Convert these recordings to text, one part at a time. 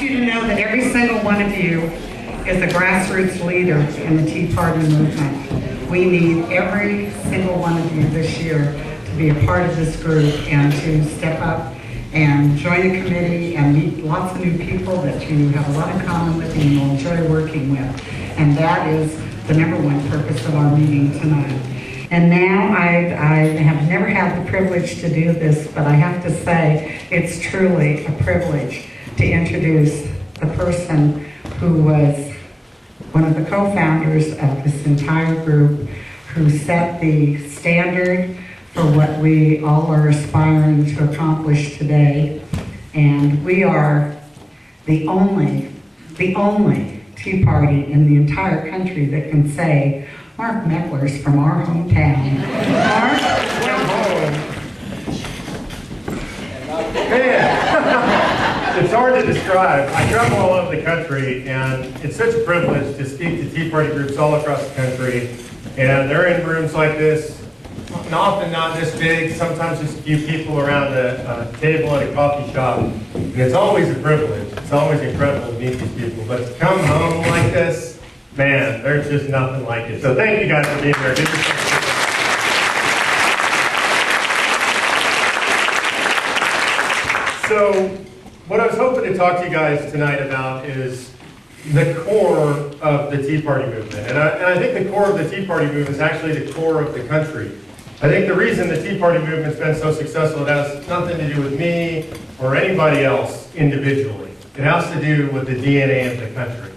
want you to know that every single one of you is a grassroots leader in the Tea Party movement. We need every single one of you this year to be a part of this group and to step up and join a committee and meet lots of new people that you have a lot in common with and you'll enjoy working with. And that is the #1 purpose of our meeting tonight. And now I have never had the privilege to do this, but I have to say it's truly a privilege to introduce the person who was one of the co-founders of this entire group, who set the standard for what we all are aspiring to accomplish today. And we are the only Tea Party in the entire country that can say, Mark Meckler's from our hometown. Mark, welcome. Man, it's hard to describe. I travel all over the country, and it's such a privilege to speak to Tea Party groups all across the country. And they're in rooms like this, and often not this big, sometimes just a few people around a table at a coffee shop. And it's always a privilege. It's always incredible to meet these people. But to come home like this, man, there's just nothing like it. So thank you guys for being here. So what I was hoping to talk to you guys tonight about is the core of the Tea Party movement. And I think the core of the Tea Party movement is actually the core of the country. I think the reason the Tea Party movement's been so successful, it has nothing to do with me or anybody else individually. It has to do with the DNA of the country.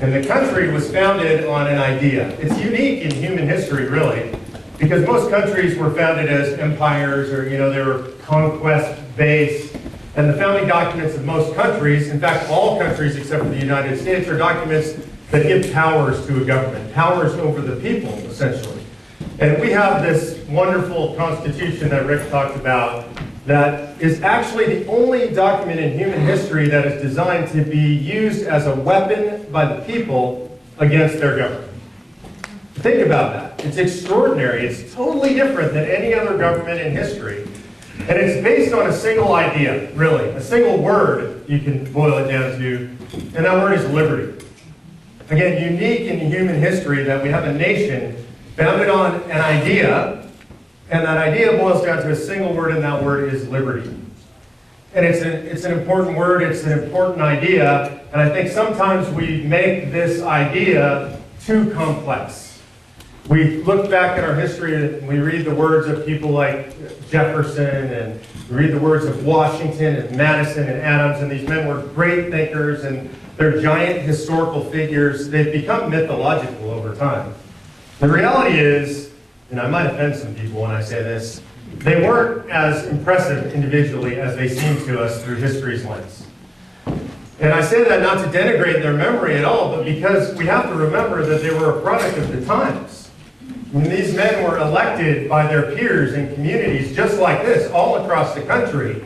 And the country was founded on an idea. It's unique in human history, really, because most countries were founded as empires or, they were conquest-based. And the founding documents of most countries, in fact, all countries except for the United States, are documents that give powers to a government, powers over the people, essentially. And we have this wonderful constitution that Rick talked about that is actually the only document in human history that is designed to be used as a weapon by the people against their government. Think about that. It's extraordinary. It's totally different than any other government in history. And it's based on a single idea, really. A single word you can boil it down to, and that word is liberty. Again, unique in human history that we have a nation founded on an idea, and that idea boils down to a single word, and that word is liberty. And it's an important word, it's an important idea, and I think sometimes we make this idea too complex. We look back at our history and we read the words of people like Jefferson, and we read the words of Washington and Madison and Adams, and these men were great thinkers, and they're giant historical figures. They've become mythological over time. The reality is, and I might offend some people when I say this, they weren't as impressive individually as they seem to us through history's lens. And I say that not to denigrate their memory at all, but because we have to remember that they were a product of the times. When these men were elected by their peers in communities just like this, all across the country,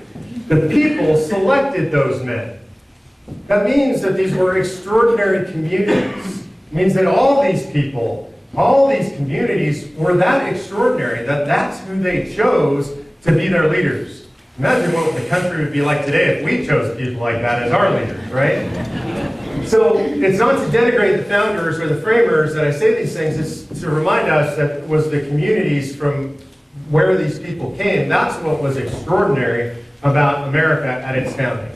the people selected those men. That means that these were extraordinary communities. It means that all these people, all these communities were that extraordinary that that's who they chose to be their leaders. Imagine what the country would be like today if we chose people like that as our leaders, right? So it's not to denigrate the founders or the framers that I say these things. It's to remind us that it was the communities from where these people came. That's what was extraordinary about America at its founding.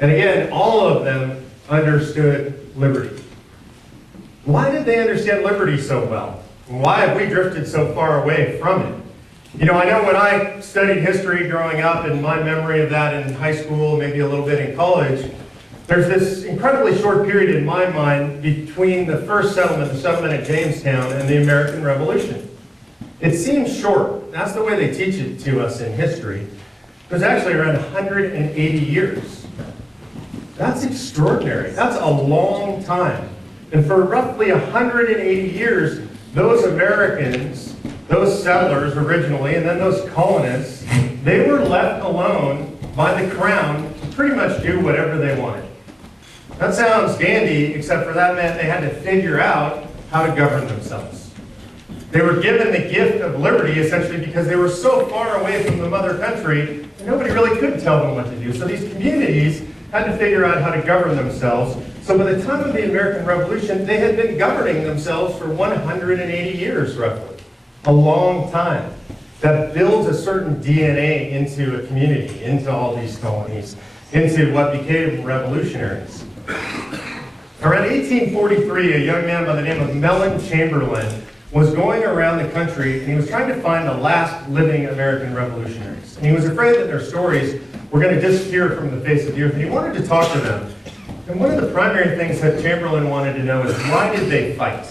And again, all of them understood liberty. Why did they understand liberty so well? Why have we drifted so far away from it? I know when I studied history growing up, and my memory of that in high school, maybe a little bit in college, there's this incredibly short period in my mind between the first settlement, the settlement at Jamestown, and the American Revolution. It seems short. That's the way they teach it to us in history. It was actually around 180 years. That's extraordinary. That's a long time. And for roughly 180 years, those Americans, those settlers originally, and then those colonists, they were left alone by the crown to pretty much do whatever they wanted. That sounds dandy, except for that meant they had to figure out how to govern themselves. They were given the gift of liberty, essentially, because they were so far away from the mother country, that nobody really could tell them what to do. So these communities had to figure out how to govern themselves. So by the time of the American Revolution, they had been governing themselves for 180 years, roughly. A long time. That builds a certain DNA into a community, into all these colonies, into what became revolutionaries. Around 1843, a young man by the name of Mellon Chamberlain was going around the country and he was trying to find the last living American revolutionaries. And he was afraid that their stories were going to disappear from the face of the earth, and he wanted to talk to them. And one of the primary things that Chamberlain wanted to know is, why did they fight?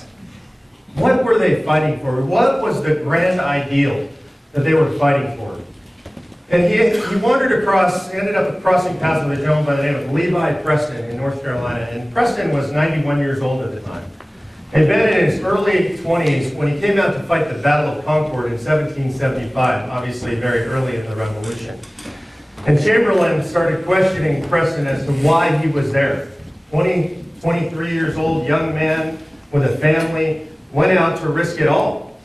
What were they fighting for? What was the grand ideal that they were fighting for? And he wandered across, ended up crossing paths with a gentleman by the name of Levi Preston in North Carolina. And Preston was 91 years old at the time. He'd been in his early 20s when he came out to fight the Battle of Concord in 1775, obviously very early in the Revolution. And Chamberlain started questioning Preston as to why he was there. 23 years old, young man with a family, went out to risk it all.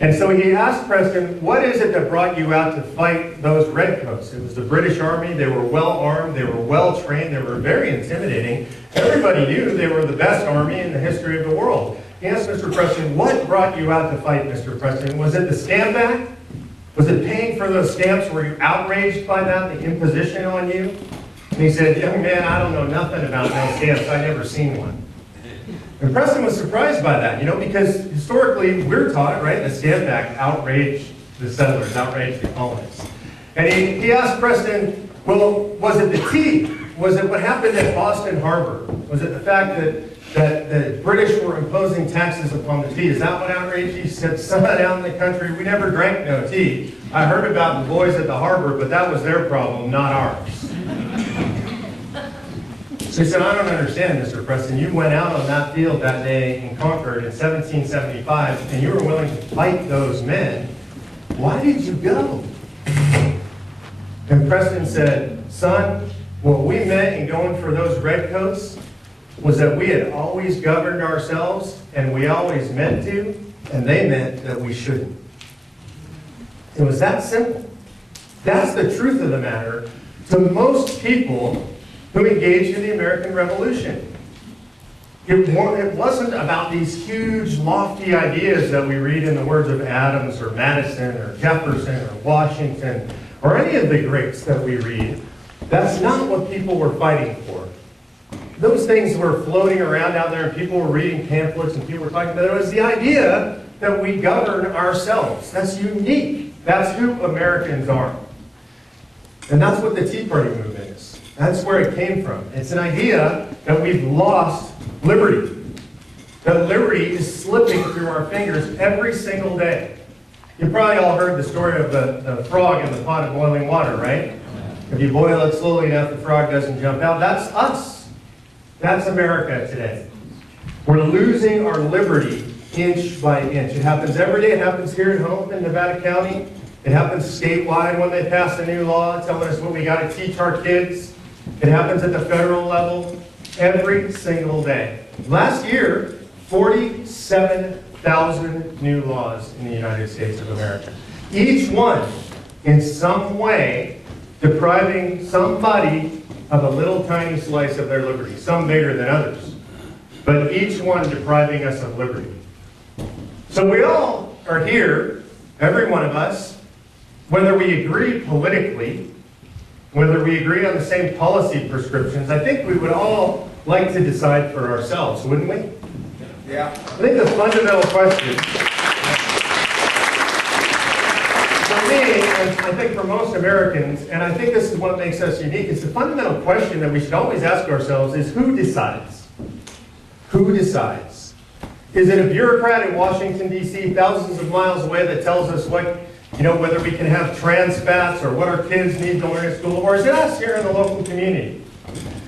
And so he asked Preston, what is it that brought you out to fight those redcoats? It was the British Army. They were well armed. They were well trained. They were very intimidating. Everybody knew they were the best army in the history of the world. He asked Mr. Preston, what brought you out to fight, Mr. Preston? Was it the Stamp Act? Was it paying for those stamps? Were you outraged by that, the imposition on you? And he said, young man, I don't know nothing about no stamps. I never seen one. And Preston was surprised by that, because historically we're taught, right, the Stamp Act outraged the settlers, outraged the colonists. And he asked Preston, well, was it the tea? Was it what happened at Boston Harbor? Was it the fact that the British were imposing taxes upon the tea? Is that what outraged you? He said, son, down in the country, we never drank no tea. I heard about the boys at the harbor, but that was their problem, not ours. So he said, I don't understand, Mr. Preston. You went out on that field that day in Concord in 1775, and you were willing to fight those men. Why did you go? And Preston said, son, what we meant in going for those redcoats was that we had always governed ourselves, and we always meant to, and they meant that we shouldn't. It was that simple. That's the truth of the matter to most people who engaged in the American Revolution. It wasn't about these huge, lofty ideas that we read in the words of Adams or Madison or Jefferson or Washington or any of the greats that we read. That's not what people were fighting for. Those things were floating around out there and people were reading pamphlets and people were talking about it. It was the idea that we govern ourselves. That's unique. That's who Americans are. And that's what the Tea Party movement is. That's where it came from. It's an idea that we've lost liberty. That liberty is slipping through our fingers every single day. You probably all heard the story of the frog in the pot of boiling water, right? If you boil it slowly enough, the frog doesn't jump out. That's us. That's America today. We're losing our liberty inch by inch. It happens every day. It happens here at home in Nevada County. It happens statewide when they pass a new law telling us what we got to teach our kids. It happens at the federal level every single day. Last year, 47,000 new laws in the United States of America. Each one, in some way, depriving somebody of a little tiny slice of their liberty, some bigger than others, but each one depriving us of liberty. So we all are here, every one of us, whether we agree politically, whether we agree on the same policy prescriptions, I think we would all like to decide for ourselves, wouldn't we? Yeah. I think the fundamental question, for me, and I think for most Americans, and I think this is what makes us unique, is the fundamental question that we should always ask ourselves is who decides? Who decides? Is it a bureaucrat in Washington, D.C., thousands of miles away that tells us what, whether we can have trans fats or what our kids need to learn at school, or is it us here in the local community?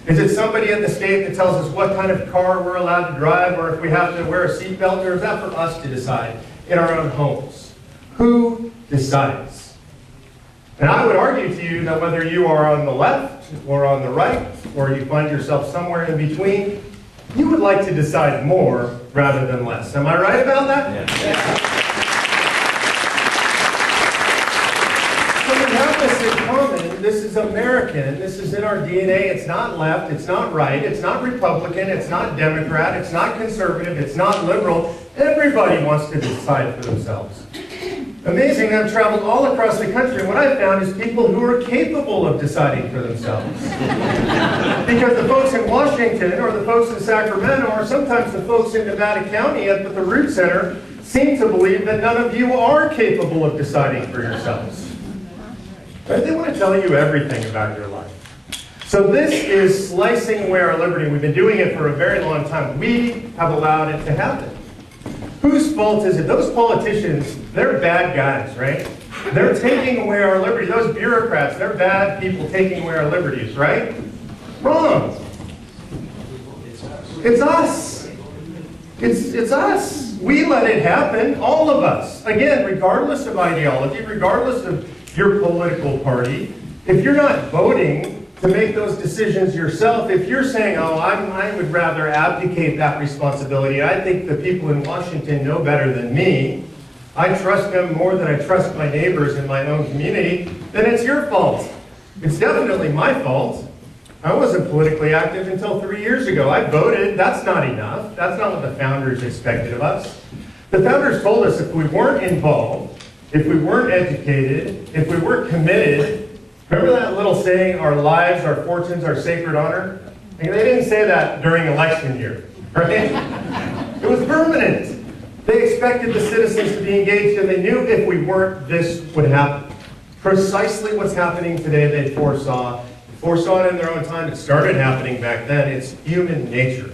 Is it somebody at the state that tells us what kind of car we're allowed to drive or if we have to wear a seatbelt, or is that for us to decide in our own homes? Who decides? And I would argue to you that whether you are on the left or on the right, or you find yourself somewhere in between, you would like to decide more rather than less. Am I right about that? Yeah. So we have this common. This is American. This is in our DNA. It's not left. It's not right. It's not Republican. It's not Democrat. It's not conservative. It's not liberal. Everybody wants to decide for themselves. Amazing, I've traveled all across the country, and what I've found is people who are capable of deciding for themselves. Because the folks in Washington, or the folks in Sacramento, or sometimes the folks in Nevada County at the Root Center seem to believe that none of you are capable of deciding for yourselves. Right? They want to tell you everything about your life. So this is slicing away our liberty. We've been doing it for a very long time. We have allowed it to happen. Whose fault is it? Those politicians, they're bad guys, right? They're taking away our liberty. Those bureaucrats, they're bad people taking away our liberties, right? Wrong. It's us. It's us. We let it happen, all of us. Again, regardless of ideology, regardless of your political party, if you're not voting to make those decisions yourself, if you're saying, oh, I would rather abdicate that responsibility, I think the people in Washington know better than me, I trust them more than I trust my neighbors in my own community, then it's your fault. It's definitely my fault. I wasn't politically active until 3 years ago. I voted. That's not enough. That's not what the founders expected of us. The founders told us if we weren't involved, if we weren't educated, if we weren't committed, remember that little saying, our lives, our fortunes, our sacred honor? And they didn't say that during election year, right? It was permanent. They expected the citizens to be engaged, and they knew if we weren't, this would happen. Precisely what's happening today, they foresaw. They foresaw it in their own time. It started happening back then. It's human nature.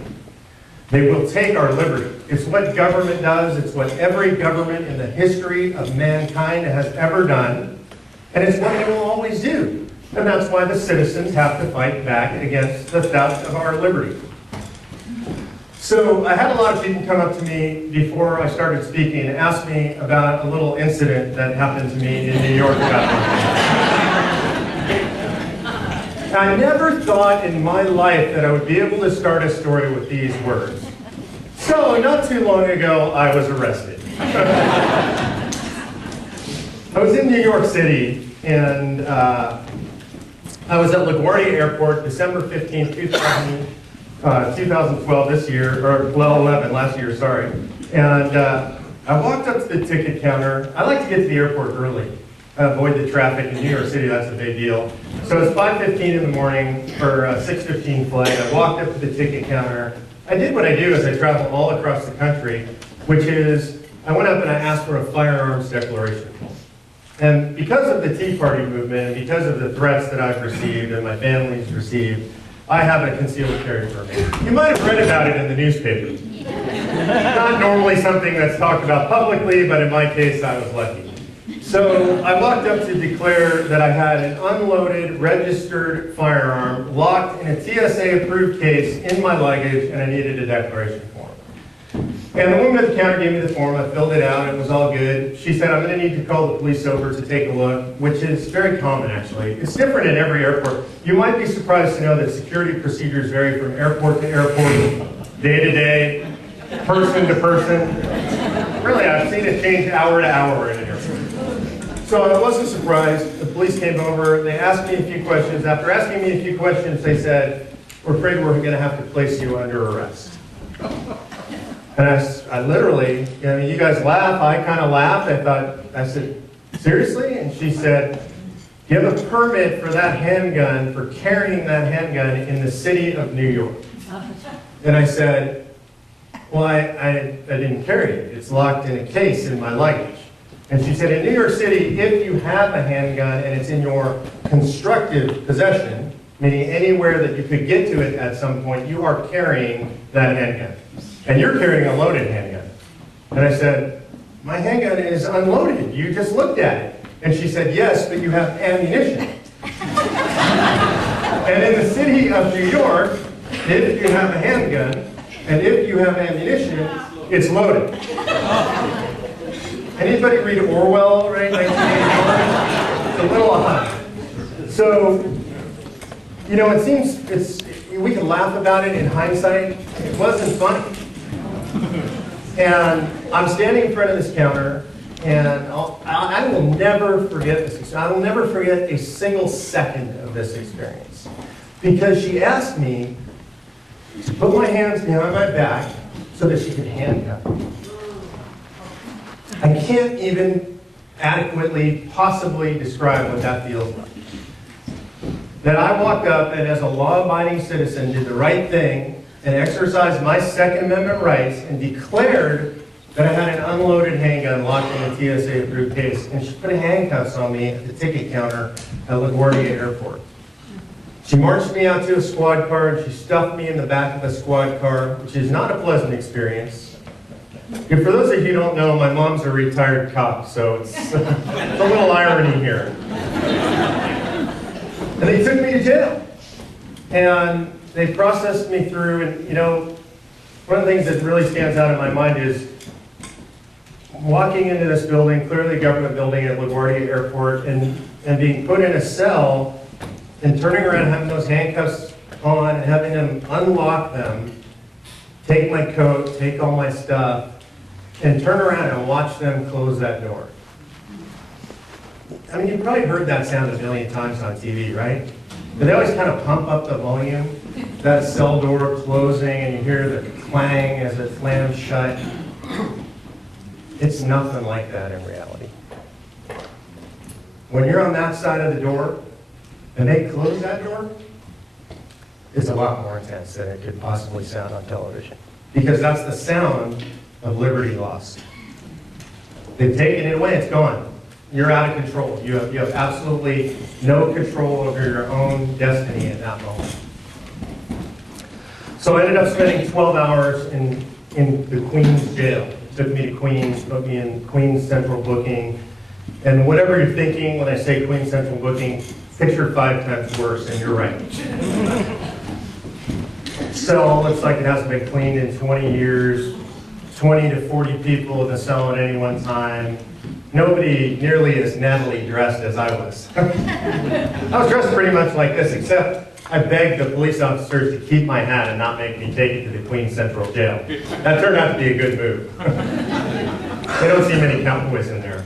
They will take our liberty. It's what government does. It's what every government in the history of mankind has ever done. And it's what they will always do. And that's why the citizens have to fight back against the theft of our liberty. So I had a lot of people come up to me before I started speaking and ask me about a little incident that happened to me in New York about this. I never thought in my life that I would be able to start a story with these words. So not too long ago, I was arrested. I was in New York City, and I was at LaGuardia Airport, December 15th, 2012 this year, or well, 11, last year, sorry. And I walked up to the ticket counter. I like to get to the airport early, avoid the traffic. In New York City, that's a big deal. So it's 5:15 in the morning for a 6:15 flight. I walked up to the ticket counter. I did what I do as I travel all across the country, which is I went up and I asked for a firearms declaration. And because of the Tea Party movement, and because of the threats that I've received and my family's received, I have a concealed carry permit. You might have read about it in the newspaper. Not normally something that's talked about publicly, but in my case, I was lucky. So I walked up to declare that I had an unloaded, registered firearm locked in a TSA-approved case in my luggage, and I needed a declaration form. And the woman at the counter gave me the form. I filled it out. It was all good. She said, I'm going to need to call the police over to take a look, which is very common, actually. It's different at every airport. You might be surprised to know that security procedures vary from airport to airport, day to day, person to person. Really, I've seen it change hour to hour in an airport. So I wasn't surprised. The police came over. They asked me a few questions. After asking me a few questions, they said, we're afraid we're going to have to place you under arrest. And I literally, I mean, you guys laugh, I kind of laughed. I said, seriously? And she said, you have a permit for that handgun, for carrying that handgun in the city of New York. And I said, well, I didn't carry it. It's locked in a case in my luggage. And she said, in New York City, if you have a handgun and it's in your constructive possession, meaning anywhere that you could get to it at some point, you are carrying that handgun. And you're carrying a loaded handgun. And I said, my handgun is unloaded. You just looked at it. And she said, yes, but you have ammunition. And in the city of New York, if you have a handgun, and if you have ammunition, it's loaded. Anybody read Orwell, right? 1984? It's a little odd. So, you know, it seems, we can laugh about it in hindsight. It wasn't funny. And I'm standing in front of this counter, And I will never forget this experience. I will never forget a single second of this experience. Because she asked me to put my hands behind my back so that she could handcuff me. I can't even adequately, possibly describe what that feels like. That I walked up and as a law-abiding citizen did the right thing and exercised my Second Amendment rights and declared that I had an unloaded handgun locked in a TSA-approved case. And she put handcuffs on me at the ticket counter at LaGuardia Airport. She marched me out to a squad car and she stuffed me in the back of the squad car, which is not a pleasant experience. And for those of you who don't know, my mom's a retired cop, so it's a little irony here. And they took me to jail. And they processed me through, and you know, one of the things that really stands out in my mind is walking into this building, clearly a government building at LaGuardia Airport, and being put in a cell and turning around, having those handcuffs on, and having them unlock them, take my coat, take all my stuff, and turn around and watch them close that door. I mean, you've probably heard that sound a million times on TV, right? But they always kind of pump up the volume, that cell door closing, and you hear the clang as it slams shut. It's nothing like that in reality. When you're on that side of the door, and they close that door, it's a lot more intense than it could possibly sound on television. Because that's the sound of liberty lost. They've taken it away, it's gone. You're out of control. You have absolutely no control over your own destiny at that moment. So I ended up spending 12 hours in the Queens jail. It took me to Queens, put me in Queens Central Booking. And whatever you're thinking when I say Queens Central Booking, picture 5 times worse, and you're right. Cell looks like it hasn't been cleaned in 20 years. 20 to 40 people in the cell at any one time. Nobody nearly as nattily dressed as I was. I was dressed pretty much like this, except I begged the police officers to keep my hat and not make me take it to the Queens Central Jail. That turned out to be a good move. They don't see many cowboys in there.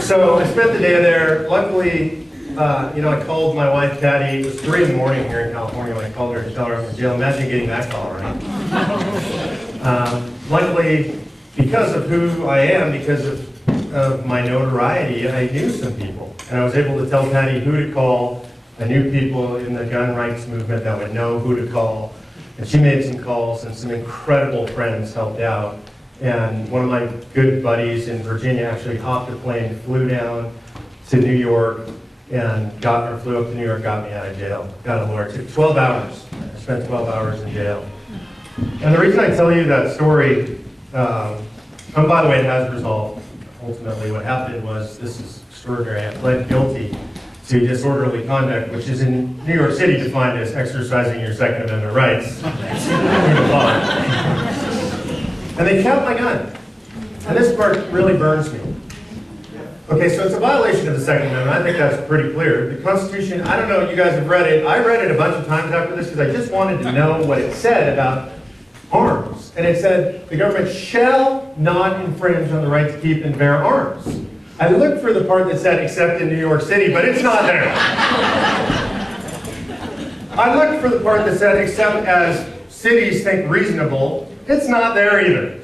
So I spent the day there. Luckily, I called my wife, Patty. It was 3 in the morning here in California when I called her to tell her I'm in jail. Imagine getting that call, right? Luckily, because of who I am, because of my notoriety, I knew some people. And I was able to tell Patty who to call. I knew people in the gun rights movement that would know who to call. And she made some calls, and some incredible friends helped out. And one of my good buddies in Virginia actually hopped a plane, flew down to New York, and flew up to New York, got me out of jail. Got a lawyer. It took 12 hours. I spent 12 hours in jail. And the reason I tell you that story, and by the way, it has resolved. Ultimately, what happened was, this is extraordinary, I pled guilty to disorderly conduct, which is in New York City defined as exercising your Second Amendment rights. And they capped my gun. And this part really burns me. Okay, so it's a violation of the Second Amendment. I think that's pretty clear. The Constitution, I don't know if you guys have read it. I read it a bunch of times after this because I just wanted to know what it said about arms. And it said, the government shall not infringe on the right to keep and bear arms. I looked for the part that said except in New York City, but it's not there. I looked for the part that said except as cities think reasonable. It's not there either.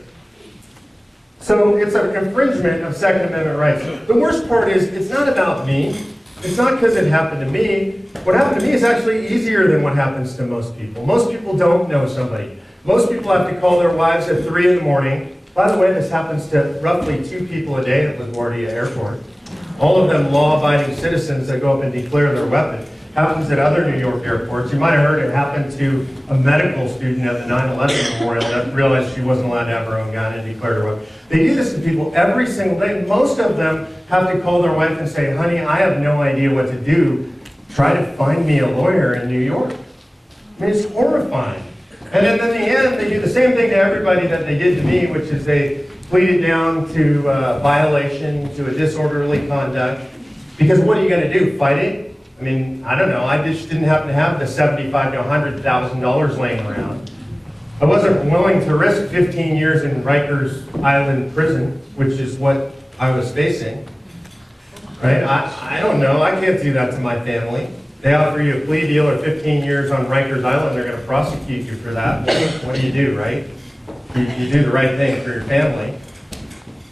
So it's an infringement of Second Amendment rights. The worst part is, it's not about me. It's not because it happened to me. What happened to me is actually easier than what happens to most people. Most people don't know somebody. Most people have to call their wives at 3 in the morning. By the way, this happens to roughly 2 people a day at LaGuardia Airport. All of them law-abiding citizens that go up and declare their weapon. Happens at other New York airports. You might have heard it happened to a medical student at the 9/11 memorial that realized she wasn't allowed to have her own gun and declared her weapon. They do this to people every single day. Most of them have to call their wife and say, honey, I have no idea what to do. Try to find me a lawyer in New York. I mean, it's horrifying. And then in the end, they do the same thing to everybody that they did to me, which is they pleaded down to violation, to a disorderly conduct. Because what are you going to do, fight it? I mean, I don't know. I just didn't happen to have the $75,000 to $100,000 laying around. I wasn't willing to risk 15 years in Rikers Island prison, which is what I was facing. Right? I don't know. I can't do that to my family. They offer you a plea deal or 15 years on Rikers Island. They're going to prosecute you for that. What do, right? You do the right thing for your family.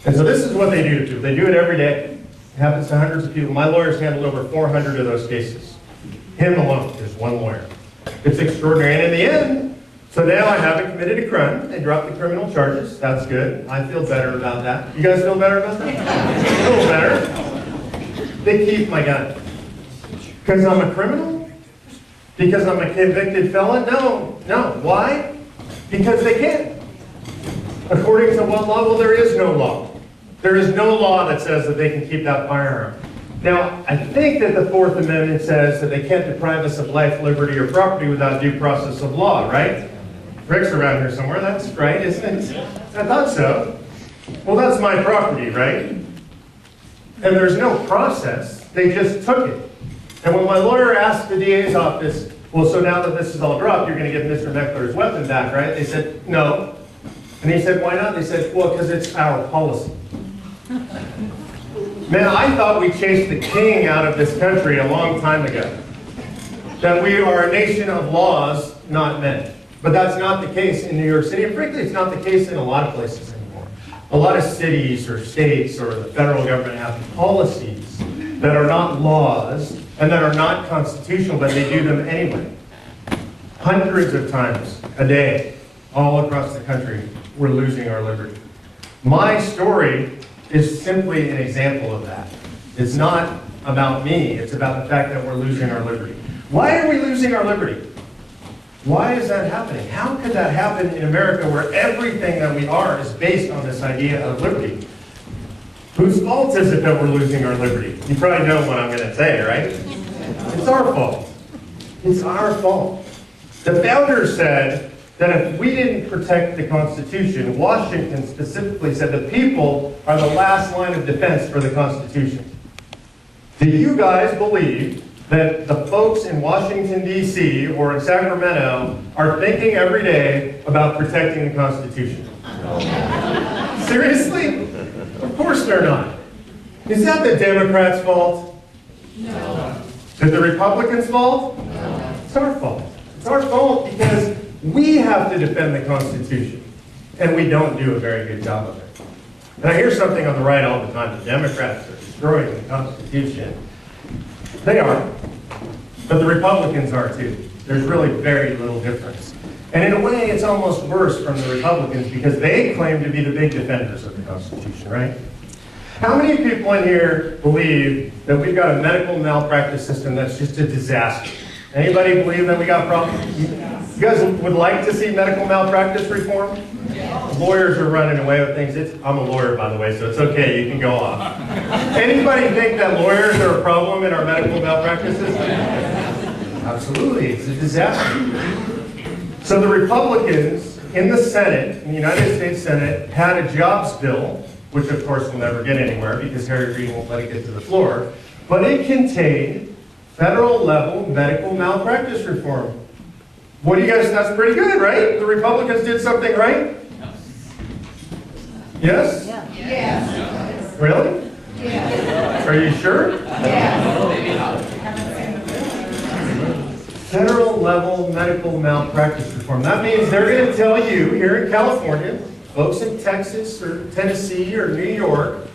And so this is what they do to people. They do it every day. It happens to hundreds of people. My lawyer's handled over 400 of those cases. Him alone is one lawyer. It's extraordinary. And in the end, so now I haven't committed a crime. They dropped the criminal charges. That's good. I feel better about that. You guys feel better about that? A little better. They keep my gun. Because I'm a criminal? Because I'm a convicted felon? No. Why? Because they can. According to what law? Well, there is no law. There is no law that says that they can keep that firearm. Now, I think that the Fourth Amendment says that they can't deprive us of life, liberty, or property without due process of law, right? Rick's around here somewhere. That's right, isn't it? I thought so. Well, that's my property, right? And there's no process. They just took it. And when my lawyer asked the DA's office, well, so now that this is all dropped, you're going to give Mr. Meckler's weapon back, right? They said, no. And he said, why not? They said, well, because it's our policy. Man, I thought we chased the king out of this country a long time ago. That we are a nation of laws, not men. But that's not the case in New York City. And frankly, it's not the case in a lot of places anymore. A lot of cities or states or the federal government have policies that are not laws and that are not constitutional, but they do them anyway. Hundreds of times a day, all across the country, we're losing our liberty. My story is simply an example of that. It's not about me. It's about the fact that we're losing our liberty. Why are we losing our liberty? Why is that happening? How could that happen in America where everything that we are is based on this idea of liberty? Whose fault is it that we're losing our liberty? You probably know what I'm going to say, right? It's our fault. It's our fault. The founders said that if we didn't protect the Constitution, Washington specifically said the people are the last line of defense for the Constitution. Do you guys believe that the folks in Washington, D.C. or in Sacramento are thinking every day about protecting the Constitution? Seriously? Of course they're not. Is that the Democrats' fault? No. Is it the Republicans' fault? No. It's our fault. It's our fault because we have to defend the Constitution, and we don't do a very good job of it. And I hear something on the right all the time. The Democrats are destroying the Constitution. They are. But the Republicans are too. There's really very little difference. And in a way, it's almost worse from the Republicans because they claim to be the big defenders of the Constitution, right? How many people in here believe that we've got a medical malpractice system that's just a disaster? Anybody believe that we got problems? You guys would like to see medical malpractice reform? Lawyers are running away with things. I'm a lawyer, by the way, so it's okay. You can go off. Anybody think that lawyers are a problem in our medical malpractice system? Absolutely. It's a disaster. So the Republicans in the Senate, in the United States Senate, had a jobs bill, which of course will never get anywhere because Harry Reid won't let it get to the floor, but it contained federal level medical malpractice reform. What do you guys, that's pretty good, right? The Republicans did something right? Yes? Yeah. Yes. Really? Yes. Are you sure? Yes. Federal level medical malpractice reform. That means they're going to tell you here in California, folks in Texas or Tennessee or New York,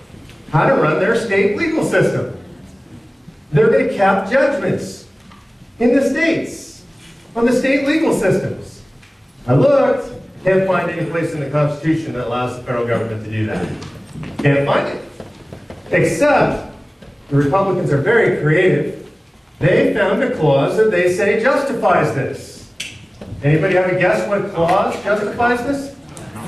how to run their state legal system. They're going to cap judgments in the states on the state legal systems. I looked, can't find any place in the Constitution that allows the federal government to do that. Can't find it. Except the Republicans are very creative. They found a clause that they say justifies this. Anybody have a guess what clause justifies this?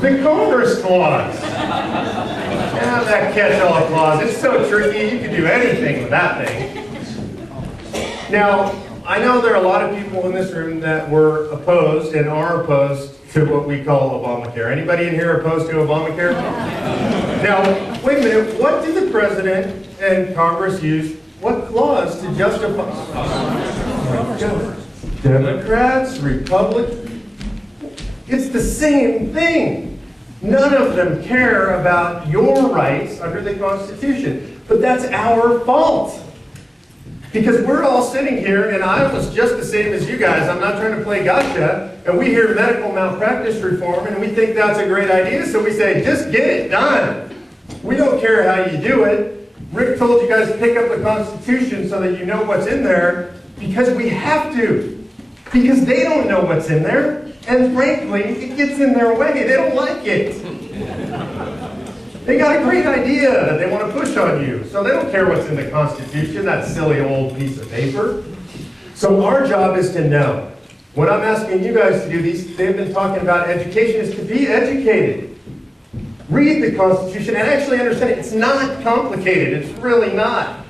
The Commerce Clause. Yeah, that catch-all clause. It's so tricky, you can do anything with that thing. Now, I know there are a lot of people in this room that were opposed and are opposed to what we call Obamacare. Anybody in here opposed to Obamacare? Now, wait a minute. What did the president and Congress use? What clause to justify? Democrats, Republicans. It's the same thing. None of them care about your rights under the Constitution. But that's our fault. Because we're all sitting here, and I was just the same as you guys. I'm not trying to play gotcha. And we hear medical malpractice reform, and we think that's a great idea. So we say, just get it done. We don't care how you do it. Rick told you guys to pick up the Constitution so that you know what's in there, because we have to. Because they don't know what's in there. And frankly, it gets in their way. They don't like it. They got a great idea that they want to push on you. So they don't care what's in the Constitution, that silly old piece of paper. So our job is to know. What I'm asking you guys to do, they've been talking about education, is to be educated. Read the Constitution and actually understand it. It's not complicated. It's really not.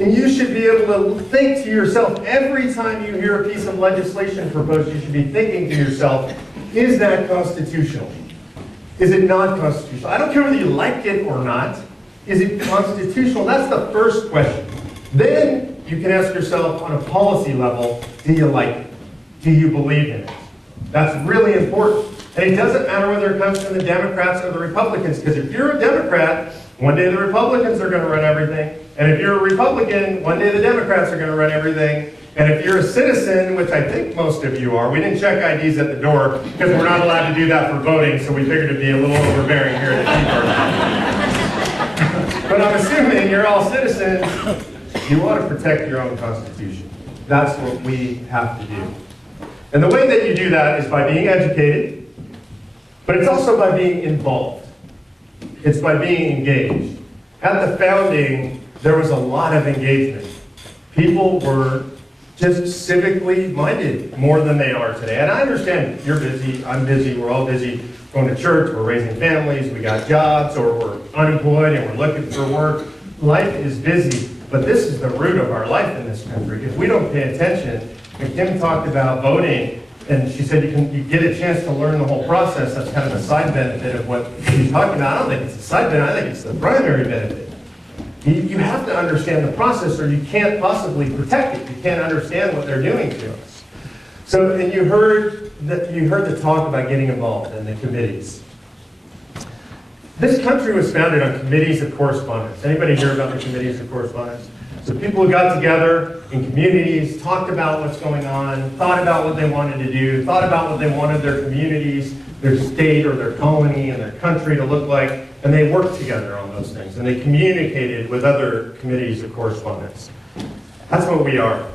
And you should be able to think to yourself, every time you hear a piece of legislation proposed, you should be thinking to yourself, is that constitutional? Is it not constitutional? I don't care whether you like it or not. Is it constitutional? That's the first question. Then you can ask yourself on a policy level, do you like it? Do you believe in it? That's really important. And it doesn't matter whether it comes from the Democrats or the Republicans, because if you're a Democrat, one day the Republicans are going to run everything. And if you're a Republican, one day the Democrats are going to run everything. And if you're a citizen, which I think most of you are, we didn't check IDs at the door because we're not allowed to do that for voting, so we figured it'd be a little overbearing here at the Tea Party. But I'm assuming you're all citizens. You want to protect your own Constitution. That's what we have to do. And the way that you do that is by being educated, but it's also by being involved. It's by being engaged. At the founding, there was a lot of engagement. People were just civically minded more than they are today. And I understand you're busy, I'm busy, we're all busy going to church, we're raising families, we got jobs, or we're unemployed and we're looking for work. Life is busy, but this is the root of our life in this country. If we don't pay attention, and Kim talked about voting, and she said you get a chance to learn the whole process. That's kind of a side benefit of what she's talking about. I don't think it's a side benefit, I think it's the primary benefit. You have to understand the process or you can't possibly protect it. You can't understand what they're doing to us. So, and you heard the talk about getting involved in the committees. This country was founded on committees of correspondence. Anybody hear about the committees of correspondence? So people who got together in communities, talked about what's going on, thought about what they wanted to do, thought about what they wanted their communities, their state or their colony and their country to look like, and they worked together on those things, and they communicated with other committees of correspondence. That's what we are.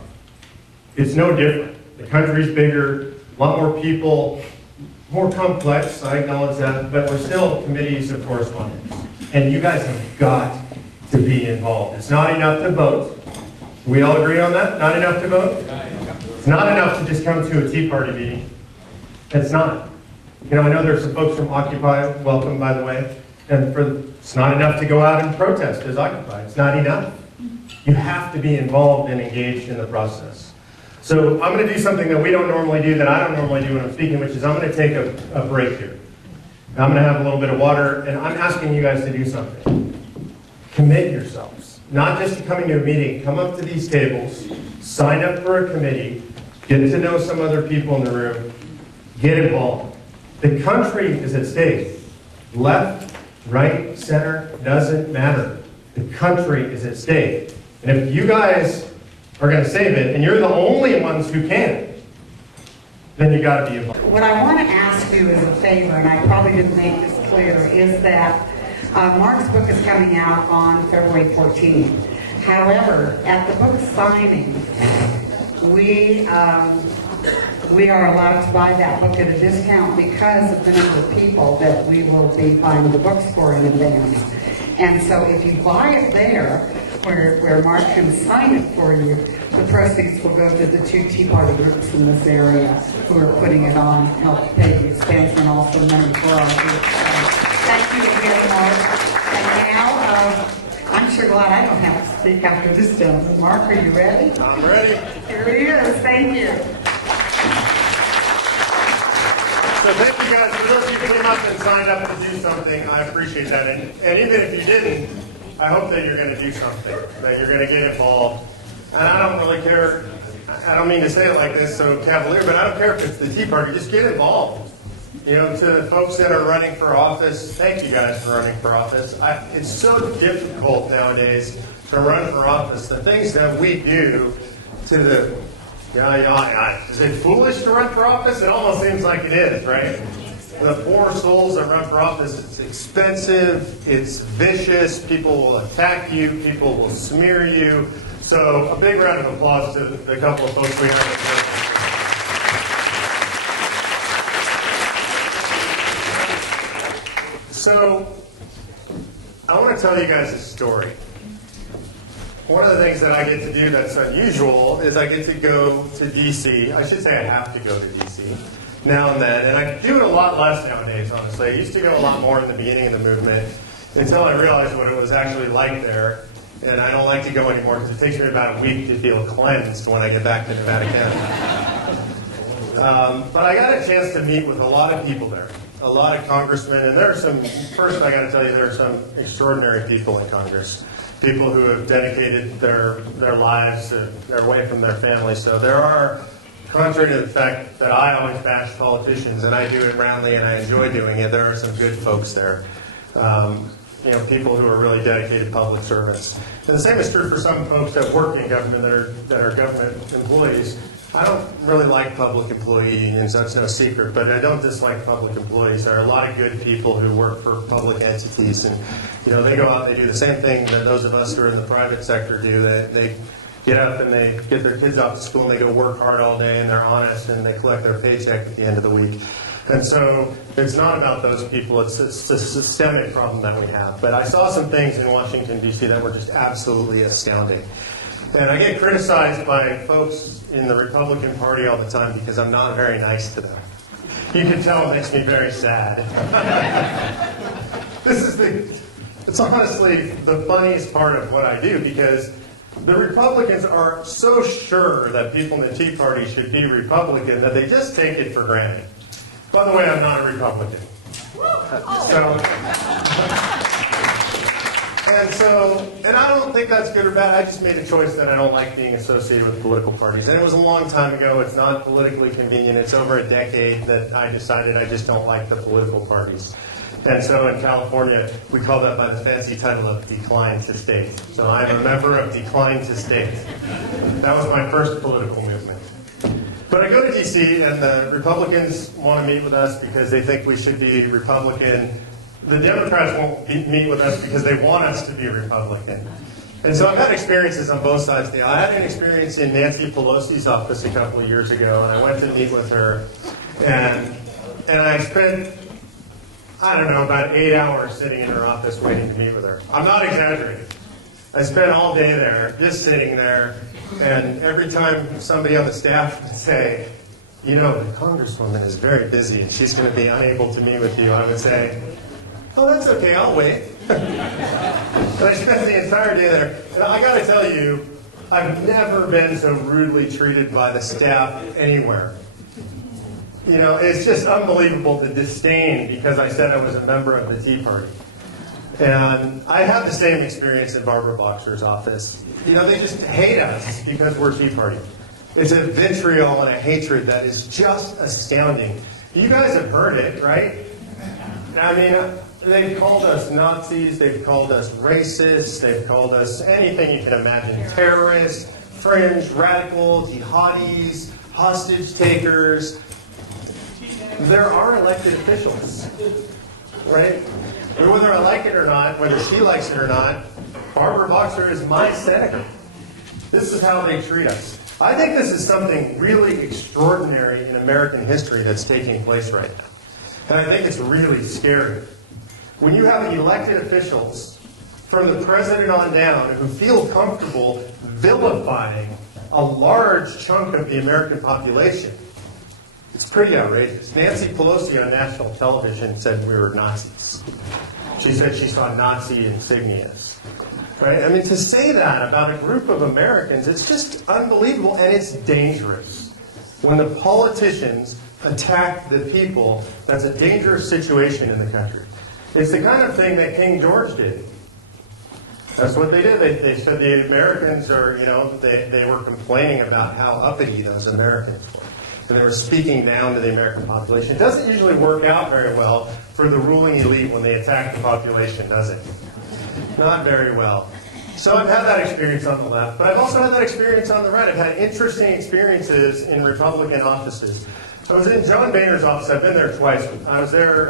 It's no different. The country's bigger, a lot more people, more complex, I acknowledge that, but we're still committees of correspondence. And you guys have got to be involved. It's not enough to vote. We all agree on that? Not enough to vote? It's not enough to just come to a Tea Party meeting. It's not. You know, I know there's some folks from Occupy, welcome by the way, and it's not enough to go out and protest as Occupy. It's not enough. You have to be involved and engaged in the process. So I'm going to do something that we don't normally do, that I don't normally do when I'm speaking, which is I'm going to take a break here. And I'm going to have a little bit of water, and I'm asking you guys to do something. Commit yourselves. Not just to coming to a meeting. Come up to these tables, sign up for a committee, get to know some other people in the room, get involved. The country is at stake. Left, right, center, doesn't matter. The country is at stake. And if you guys are going to save it, and you're the only ones who can, then you got to be involved. What I want to ask you as a favor, and I probably didn't make this clear, is that Mark's book is coming out on February 14th. However, at the book signing, we are allowed to buy that book at a discount because of the number of people that we will be buying the books for in advance. And so if you buy it there, where Mark can sign it for you, the proceeds will go to the 2 Tea Party groups in this area who are putting it on, help pay the expense and also money for our group. Thank you again, Mark. And now, I'm sure glad I don't have to speak after this gentleman. Mark, are you ready? I'm ready. Here he is. Thank you. So thank you guys. For those of you who came up and signed up to do something, I appreciate that. And even if you didn't, I hope that you're going to do something, that you're going to get involved. And I don't really care, I don't mean to say it like this so cavalier, but I don't care if it's the Tea Party, just get involved. You know, to the folks that are running for office, thank you guys for running for office. It's so difficult nowadays to run for office. The things that we do to the, is it foolish to run for office? It almost seems like it is, right? The poor souls that run for office, it's expensive, it's vicious, people will attack you, people will smear you. So a big round of applause to the couple of folks we have. So, I want to tell you guys a story. One of the things that I get to do that's unusual is I get to go to D.C. I should say I have to go to D.C. now and then. And I do it a lot less nowadays, honestly. I used to go a lot more in the beginning of the movement until I realized what it was actually like there. And I don't like to go anymore because it takes me about a week to feel cleansed when I get back to Nevada County. But I got a chance to meet with a lot of people there. A lot of congressmen, and there are some, first I got to tell you, there are some extraordinary people in Congress. People who have dedicated their lives, they're away from their families. So there are, contrary to the fact that I always bash politicians, and I do it roundly and I enjoy doing it, there are some good folks there. People who are really dedicated public servants. And the same is true for some folks that work in government that are government employees. I don't really like public employee unions, that's no secret, but I don't dislike public employees. There are a lot of good people who work for public entities, and they go out and they do the same thing that those of us who are in the private sector do. They get up and they get their kids off to school and they go work hard all day and they're honest and they collect their paycheck at the end of the week. And so it's not about those people, it's a systemic problem that we have. But I saw some things in Washington, D.C. that were just absolutely astounding. And I get criticized by folks in the Republican Party all the time because I'm not very nice to them. You can tell it makes me very sad. It's honestly the funniest part of what I do because the Republicans are so sure that people in the Tea Party should be Republican that they just take it for granted. By the way, I'm not a Republican. And I don't think that's good or bad. I just made a choice that I don't like being associated with political parties. And it was a long time ago. It's not politically convenient. It's over a decade that I decided I just don't like the political parties. And so in California, we call that by the fancy title of decline to state. So I'm a member of decline to state. That was my first political movement. But I go to D.C. and the Republicans want to meet with us because they think we should be Republican. The Democrats won't meet with us because they want us to be Republican. And so I've had experiences on both sides of the aisle. I had an experience in Nancy Pelosi's office a couple of years ago, and I went to meet with her. And I spent, about 8 hours sitting in her office waiting to meet with her. I'm not exaggerating. I spent all day there, just sitting there, and every time somebody on the staff would say, the Congresswoman is very busy and she's going to be unable to meet with you, I would say, oh, that's okay, I'll wait. And I spent the entire day there. And I got to tell you, I've never been so rudely treated by the staff anywhere. It's just unbelievable the disdain because I said I was a member of the Tea Party. And I had the same experience in Barbara Boxer's office. They just hate us because we're Tea Party. It's a vitriol and a hatred that is just astounding. You guys have heard it, right? They've called us Nazis, they've called us racists, they've called us anything you can imagine. Terrorists, fringe, radical, jihadis, hostage takers. There are elected officials, right? And whether I like it or not, whether she likes it or not, Barbara Boxer is my senator. This is how they treat us. I think this is something really extraordinary in American history that's taking place right now. And I think it's really scary. When you have elected officials, from the president on down, who feel comfortable vilifying a large chunk of the American population, it's pretty outrageous. Nancy Pelosi on national television said we were Nazis. She said she saw Nazi insignias. Right? To say that about a group of Americans, it's just unbelievable, and it's dangerous. When the politicians attack the people, that's a dangerous situation in the country. It's the kind of thing that King George did. That's what they did. They said the Americans are, they were complaining about how uppity those Americans were. and they were speaking down to the American population. It doesn't usually work out very well for the ruling elite when they attack the population, does it? Not very well. So I've had that experience on the left, but I've also had that experience on the right. I've had interesting experiences in Republican offices. I was in John Boehner's office. I've been there twice. I was there,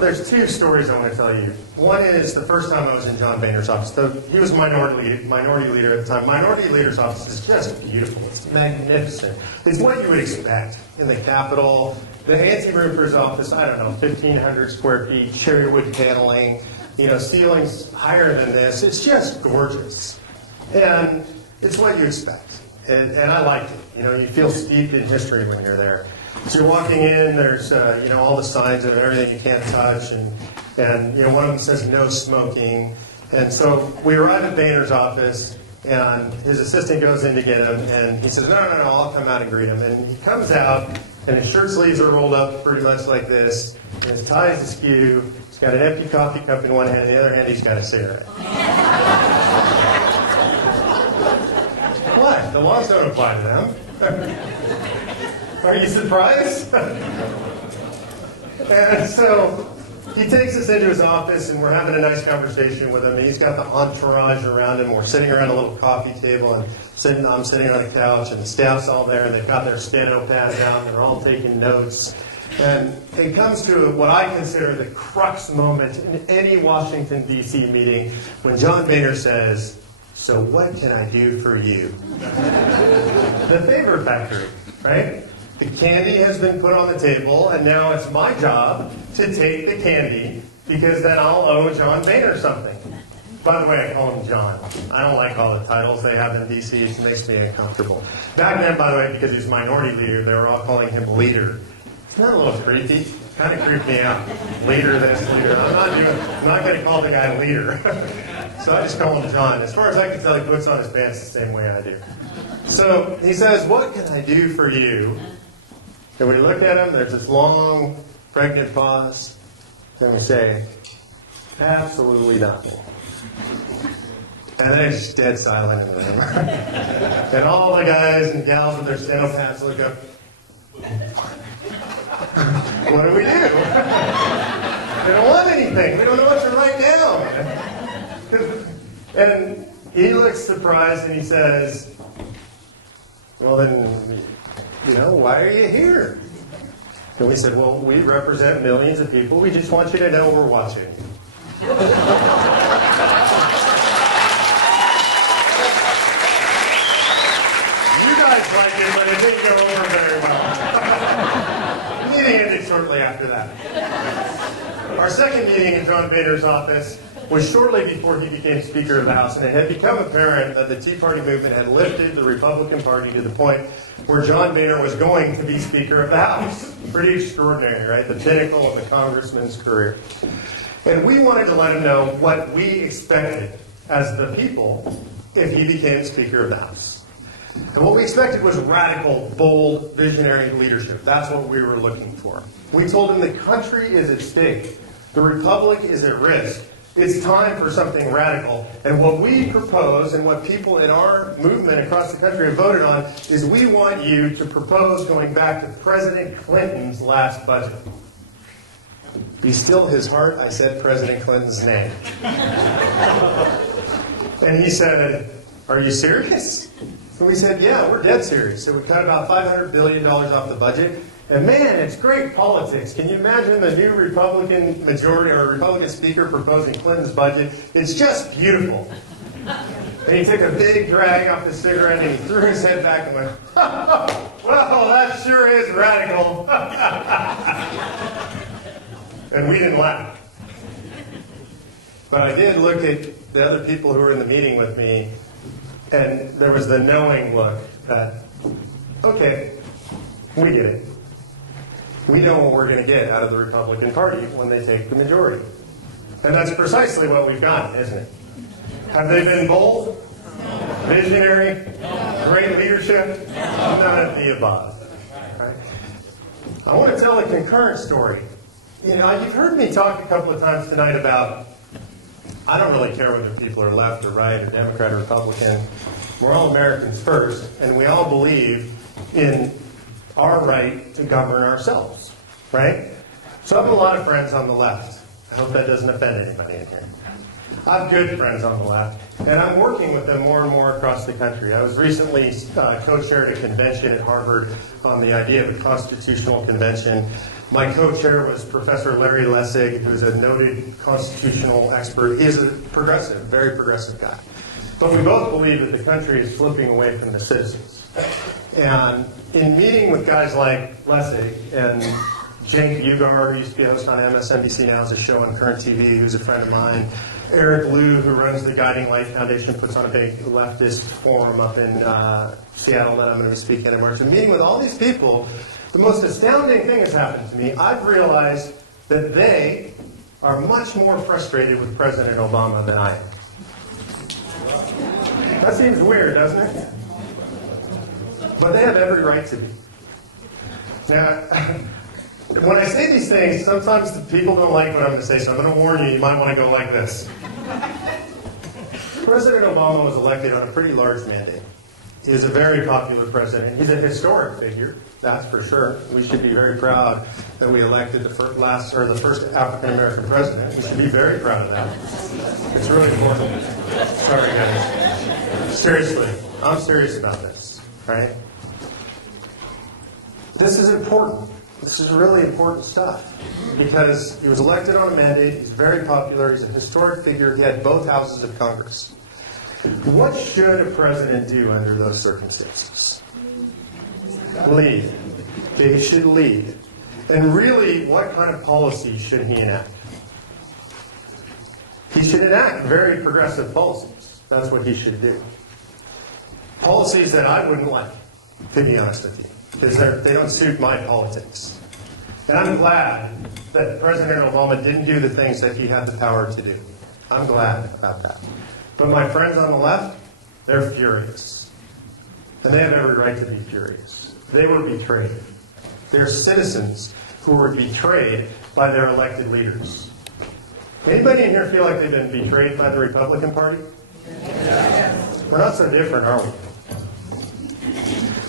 there's two stories I want to tell you. One is the first time I was in John Boehner's office. He was minority leader at the time. Minority leader's office is just beautiful. It's magnificent. It's what you would expect in the Capitol. The Hansen room for his office, I don't know, 1,500 square feet, cherry wood paneling, ceilings higher than this. It's just gorgeous. And it's what you expect. And I liked it. You feel steeped in history when you're there. So you're walking in, there's, all the signs of everything you can't touch. And one of them says no smoking. And so we arrive at Boehner's office, and his assistant goes in to get him. And he says, no, I'll come out and greet him. And he comes out, and his shirt sleeves are rolled up pretty much like this. And his tie is askew. He's got an empty coffee cup in one hand, and the other hand he's got a cigarette. What? The laws don't apply to them. Are you surprised? And so he takes us into his office, and we're having a nice conversation with him. And he's got the entourage around him. We're sitting around a little coffee table, and I'm sitting on a couch, and the staff's all there, and they've got their steno pads out, and they're all taking notes. And it comes to what I consider the crux moment in any Washington, D.C. meeting when John Boehner says, so what can I do for you? The favor factory, right? The candy has been put on the table, and now it's my job to take the candy, because then I'll owe John Boehner something. By the way, I call him John. I don't like all the titles they have in D.C. It makes me uncomfortable. Back then, by the way, because he was minority leader, they were all calling him leader. Isn't that a little creepy? Kind of creeped me out. Leader, this, leader. I'm not going to call the guy leader. So I just call him John. As far as I can tell, he puts on his pants the same way I do. So he says, what can I do for you? And when you look at him, there's this long, pregnant pause. And we say, absolutely nothing. And then it's dead silent in the room. And all the guys and gals with their steno pads look up. What do we do? We don't want anything. We don't know what to write down. And he looks surprised and he says, well then, why are you here? And we said, well, we represent millions of people. We just want you to know we're watching. You guys liked it, but it didn't go over very well. The meeting ended shortly after that. Our second meeting in John Boehner's office was shortly before he became Speaker of the House, and it had become apparent that the Tea Party movement had lifted the Republican Party to the point where John Boehner was going to be Speaker of the House. Pretty extraordinary, right? The pinnacle of the congressman's career. And we wanted to let him know what we expected as the people if he became Speaker of the House. And what we expected was radical, bold, visionary leadership. That's what we were looking for. We told him the country is at stake. The republic is at risk. It's time for something radical. And what we propose and what people in our movement across the country have voted on is we want you to propose going back to President Clinton's last budget. Be still his heart, I said President Clinton's name. And he said, are you serious? And we said, yeah, we're dead serious. So we cut about $500 billion off the budget. And man, it's great politics. Can you imagine the new Republican majority or Republican speaker proposing Clinton's budget? It's just beautiful. And he took a big drag off his cigarette and he threw his head back and went, well, that sure is radical. And we didn't laugh. But I did look at the other people who were in the meeting with me, and there was the knowing look that, okay, we get it. We know what we're going to get out of the Republican Party when they take the majority. And that's precisely what we've got, isn't it? Have they been bold? Visionary? Great leadership? None of the above. Right? I want to tell a concurrent story. You've heard me talk a couple of times tonight about, I don't really care whether people are left or right or Democrat or Republican. We're all Americans first, and we all believe in our right to govern ourselves, right? So I have a lot of friends on the left. I hope that doesn't offend anybody in here. I have good friends on the left, and I'm working with them more and more across the country. I was recently co-chaired a convention at Harvard on the idea of a constitutional convention. My co-chair was Professor Larry Lessig, who's a noted constitutional expert. He is a progressive, very progressive guy. But we both believe that the country is slipping away from the citizens. And in meeting with guys like Lessig and Cenk Uygur, who used to be a host on MSNBC, now has a show on Current TV, who's a friend of mine, Eric Liu, who runs the Guiding Light Foundation, puts on a big leftist forum up in Seattle that I'm going to be speaking at in March. And meeting with all these people, the most astounding thing has happened to me. I've realized that they are much more frustrated with President Obama than I am. That seems weird, doesn't it? But they have every right to be. Now, when I say these things, sometimes the people don't like what I'm going to say, so I'm going to warn you, you might want to go like this. President Obama was elected on a pretty large mandate. He was a very popular president. He's a historic figure, that's for sure. We should be very proud that we elected the first African-American president. We should be very proud of that. It's really important. Sorry, guys. Seriously, I'm serious about this, right? This is important. This is really important stuff because he was elected on a mandate. He's very popular. He's a historic figure. He had both houses of Congress. What should a president do under those circumstances? Lead. He should lead. And really, what kind of policy should he enact? He should enact very progressive policies. That's what he should do. Policies that I wouldn't like, to be honest with you, because they don't suit my politics. And I'm glad that President Obama didn't do the things that he had the power to do. I'm glad about that. But my friends on the left, they're furious. And they have every right to be furious. They were betrayed. They're citizens who were betrayed by their elected leaders. Anybody in here feel like they've been betrayed by the Republican Party? Yes. We're not so different, are we?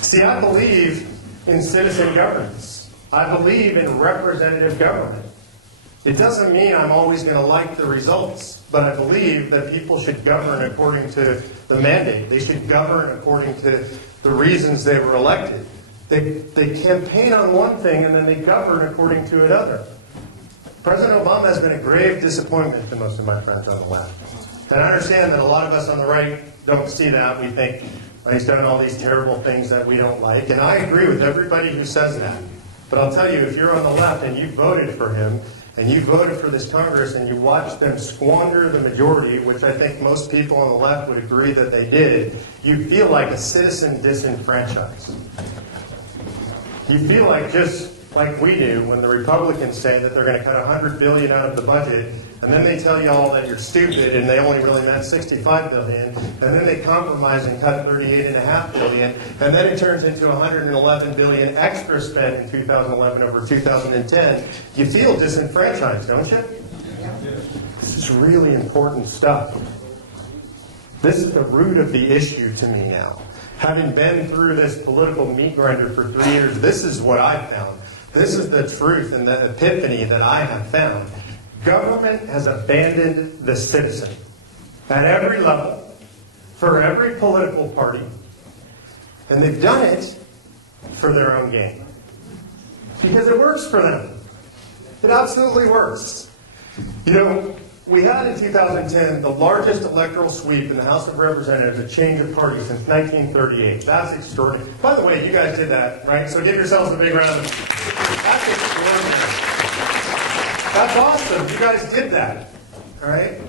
See, I believe in citizen governance. I believe in representative government. It doesn't mean I'm always going to like the results, but I believe that people should govern according to the mandate. They should govern according to the reasons they were elected. They campaign on one thing and then they govern according to another. President Obama has been a grave disappointment to most of my friends on the left. And I understand that a lot of us on the right don't see that. We think he's done all these terrible things that we don't like. And I agree with everybody who says that. But I'll tell you, if you're on the left and you voted for him, and you voted for this Congress, and you watched them squander the majority, which I think most people on the left would agree that they did, you feel like a citizen disenfranchised. You feel like just like we do when the Republicans say that they're going to cut $100 billion out of the budget, and then they tell you all that you're stupid and they only really meant $65 billion, and then they compromise and cut $38.5 billion, and then it turns into $111 billion extra spent in 2011 over 2010. You feel disenfranchised, don't you? This is really important stuff. This is the root of the issue to me now. Having been through this political meat grinder for 3 years, this is what I found. This is the truth and the epiphany that I have found. Government has abandoned the citizen at every level, for every political party, and they've done it for their own gain. Because it works for them. It absolutely works. You know, we had in 2010 the largest electoral sweep in the House of Representatives, a change of party since 1938. That's extraordinary. By the way, you guys did that, right? So give yourselves a big round of applause. That's extraordinary. That's awesome. You guys did that. All right?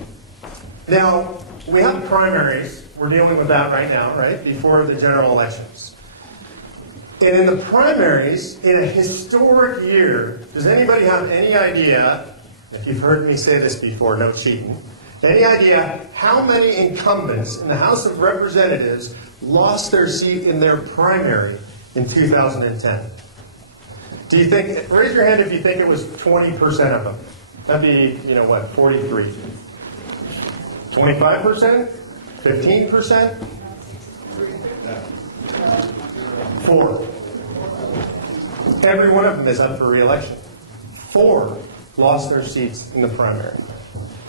Now, we have primaries. We're dealing with that right now, right? Before the general elections. And in the primaries, in a historic year, does anybody have any idea, if you've heard me say this before, no cheating, any idea how many incumbents in the House of Representatives lost their seat in their primary in 2010? Do you think, raise your hand if you think it was 20% of them. That'd be, 43. 25%? 15%? 4. Every one of them is up for re-election. 4 lost their seats in the primary.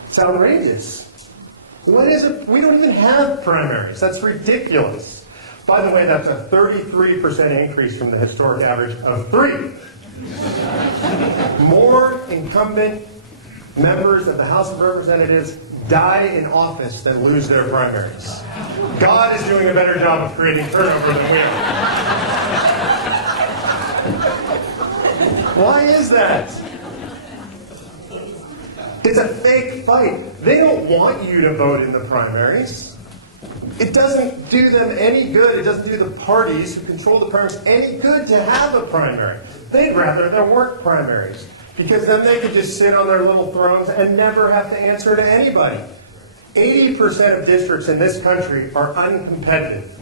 It's outrageous. What is it? We don't even have primaries. That's ridiculous. By the way, that's a 33% increase from the historic average of 3. More incumbent members of the House of Representatives die in office than lose their primaries. God is doing a better job of creating turnover than we are. Why is that? It's a fake fight. They don't want you to vote in the primaries. It doesn't do them any good. It doesn't do the parties who control the primaries any good to have a primary. They'd rather there weren't primaries, because then they could just sit on their little thrones and never have to answer to anybody. 80% of districts in this country are uncompetitive.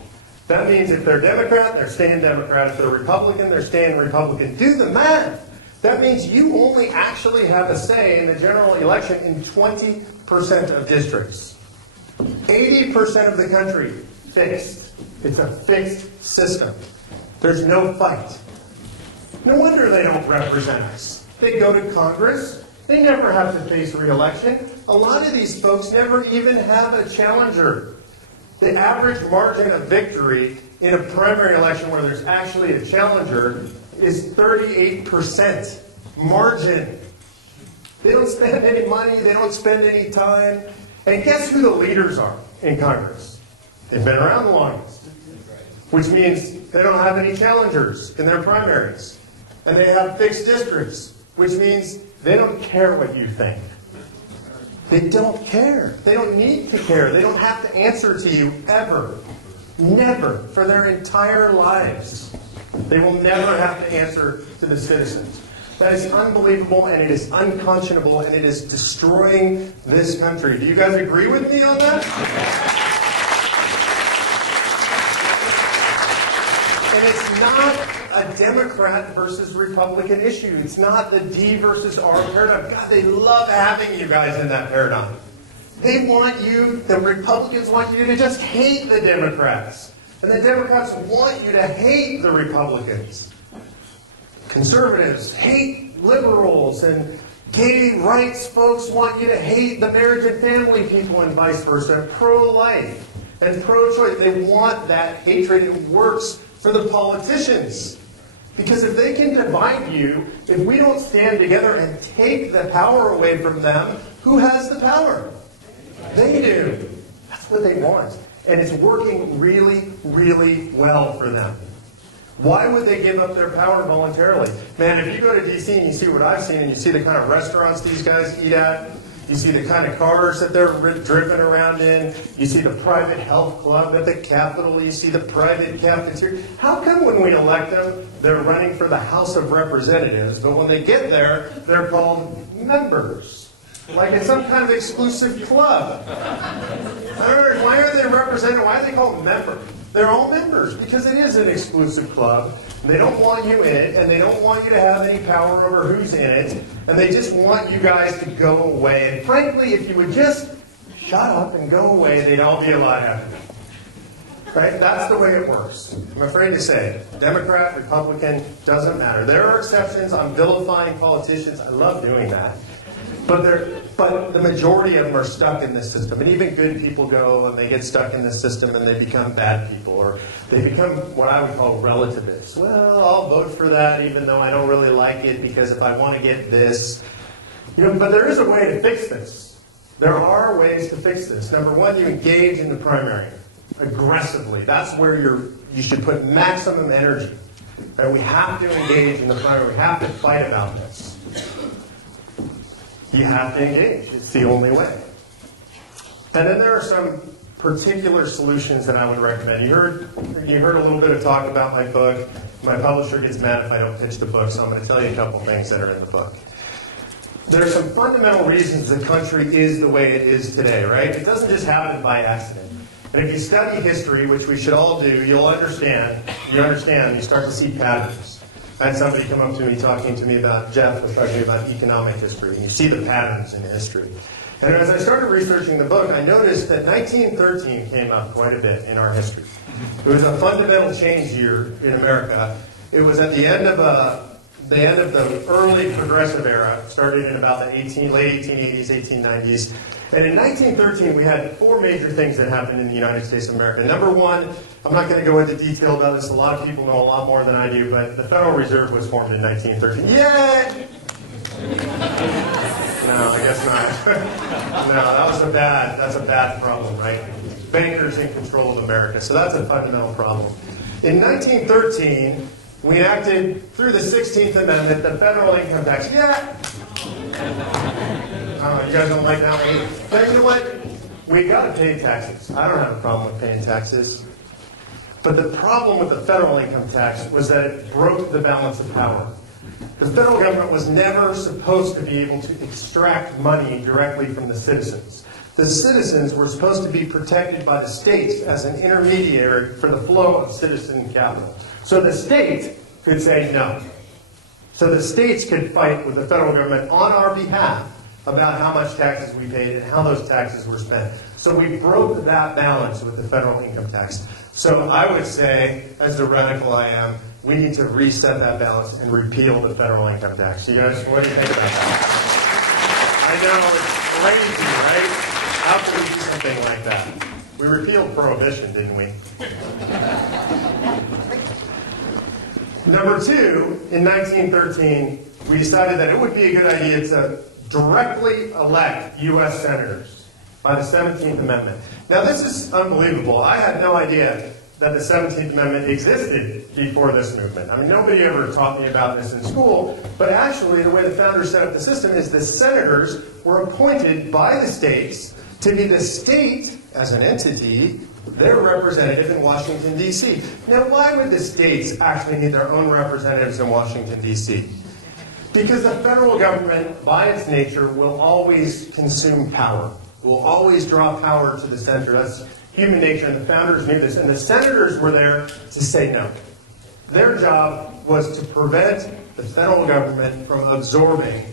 That means if they're Democrat, they're staying Democrat. If they're Republican, they're staying Republican. Do the math. That means you only actually have a say in the general election in 20% of districts. 80% of the country, fixed. It's a fixed system. There's no fight. No wonder they don't represent us. They go to Congress. They never have to face re-election. A lot of these folks never even have a challenger. The average margin of victory in a primary election where there's actually a challenger is 38% margin. They don't spend any money. They don't spend any time. And guess who the leaders are in Congress? They've been around the longest, which means they don't have any challengers in their primaries. And they have fixed districts, which means they don't care what you think. They don't care. They don't need to care. They don't have to answer to you ever. Never. For their entire lives. They will never have to answer to the citizens. That is unbelievable, and it is unconscionable, and it is destroying this country. Do you guys agree with me on that? And it's not a Democrat versus Republican issue. It's not the D versus R paradigm. God, they love having you guys in that paradigm. They want you, the Republicans want you to just hate the Democrats. And the Democrats want you to hate the Republicans. Conservatives hate liberals, and gay rights folks want you to hate the marriage and family people, and vice versa. Pro-life and pro-choice, they want that hatred. It works for the politicians. Because if they can divide you, if we don't stand together and take the power away from them, who has the power? They do. That's what they want. And it's working really, really well for them. Why would they give up their power voluntarily? Man, if you go to D.C. and you see what I've seen, and you see the kind of restaurants these guys eat at, you see the kind of cars that they're driven around in, you see the private health club at the Capitol, you see the private cafeteria. How come when we elect them, they're running for the House of Representatives, but when they get there, they're called members? Like it's some kind of exclusive club. Why are they represented? Why are they called members? They're all members because it is an exclusive club. They don't want you in it, and they don't want you to have any power over who's in it, and they just want you guys to go away. And frankly, if you would just shut up and go away, they'd all be a lot happier. Right? That's the way it works. I'm afraid to say it. Democrat, Republican, doesn't matter. There are exceptions. I'm vilifying politicians. I love doing that. But the majority of them are stuck in this system. And even good people go and they get stuck in this system and they become bad people. Or they become what I would call relativists. Well, I'll vote for that even though I don't really like it because if I want to get this. But there is a way to fix this. There are ways to fix this. Number one, you engage in the primary aggressively. That's where you should put maximum energy. Right? We have to engage in the primary. We have to fight about this. You have to engage. It's the only way. And then there are some particular solutions that I would recommend. You heard a little bit of talk about my book. My publisher gets mad if I don't pitch the book, so I'm going to tell you a couple things that are in the book. There are some fundamental reasons the country is the way it is today, right? It doesn't just happen by accident. And if you study history, which we should all do, you'll understand, you start to see patterns. I had somebody come up to me talking to me about, Jeff was talking to me about economic history, and you see the patterns in history. And as I started researching the book, I noticed that 1913 came up quite a bit in our history. It was a fundamental change year in America. It was at the end of the end of the early progressive era, starting in about the late 1880s, 1890s. And in 1913, we had four major things that happened in the United States of America. Number one, I'm not going to go into detail about this. A lot of people know a lot more than I do, but the Federal Reserve was formed in 1913. Yay! No, I guess not. No, that's a bad problem, right? Bankers in control of America. So that's a fundamental problem. In 1913, we enacted, through the 16th Amendment, the federal income tax. Yeah! You guys don't like that one? But you know what? We got to pay taxes. I don't have a problem with paying taxes. But the problem with the federal income tax was that it broke the balance of power. The federal government was never supposed to be able to extract money directly from the citizens. The citizens were supposed to be protected by the states as an intermediary for the flow of citizen capital. So the state could say no. So the states could fight with the federal government on our behalf about how much taxes we paid and how those taxes were spent. So we broke that balance with the federal income tax. So I would say, as the radical I am, we need to reset that balance and repeal the federal income tax. You guys, what do you think about that? I know, it's crazy, right? How can we do something like that? We repealed prohibition, didn't we? Number two, in 1913, we decided that it would be a good idea to directly elect U.S. senators by the 17th Amendment. Now, this is unbelievable. I had no idea that the 17th Amendment existed before this movement. I mean, nobody ever taught me about this in school, but actually the way the founders set up the system is the senators were appointed by the states to be the state, as an entity, their representative in Washington, D.C. Now, why would the states actually need their own representatives in Washington, D.C.? Because the federal government, by its nature, will always consume power, will always draw power to the center. That's human nature, and the founders knew this. And the senators were there to say no. Their job was to prevent the federal government from absorbing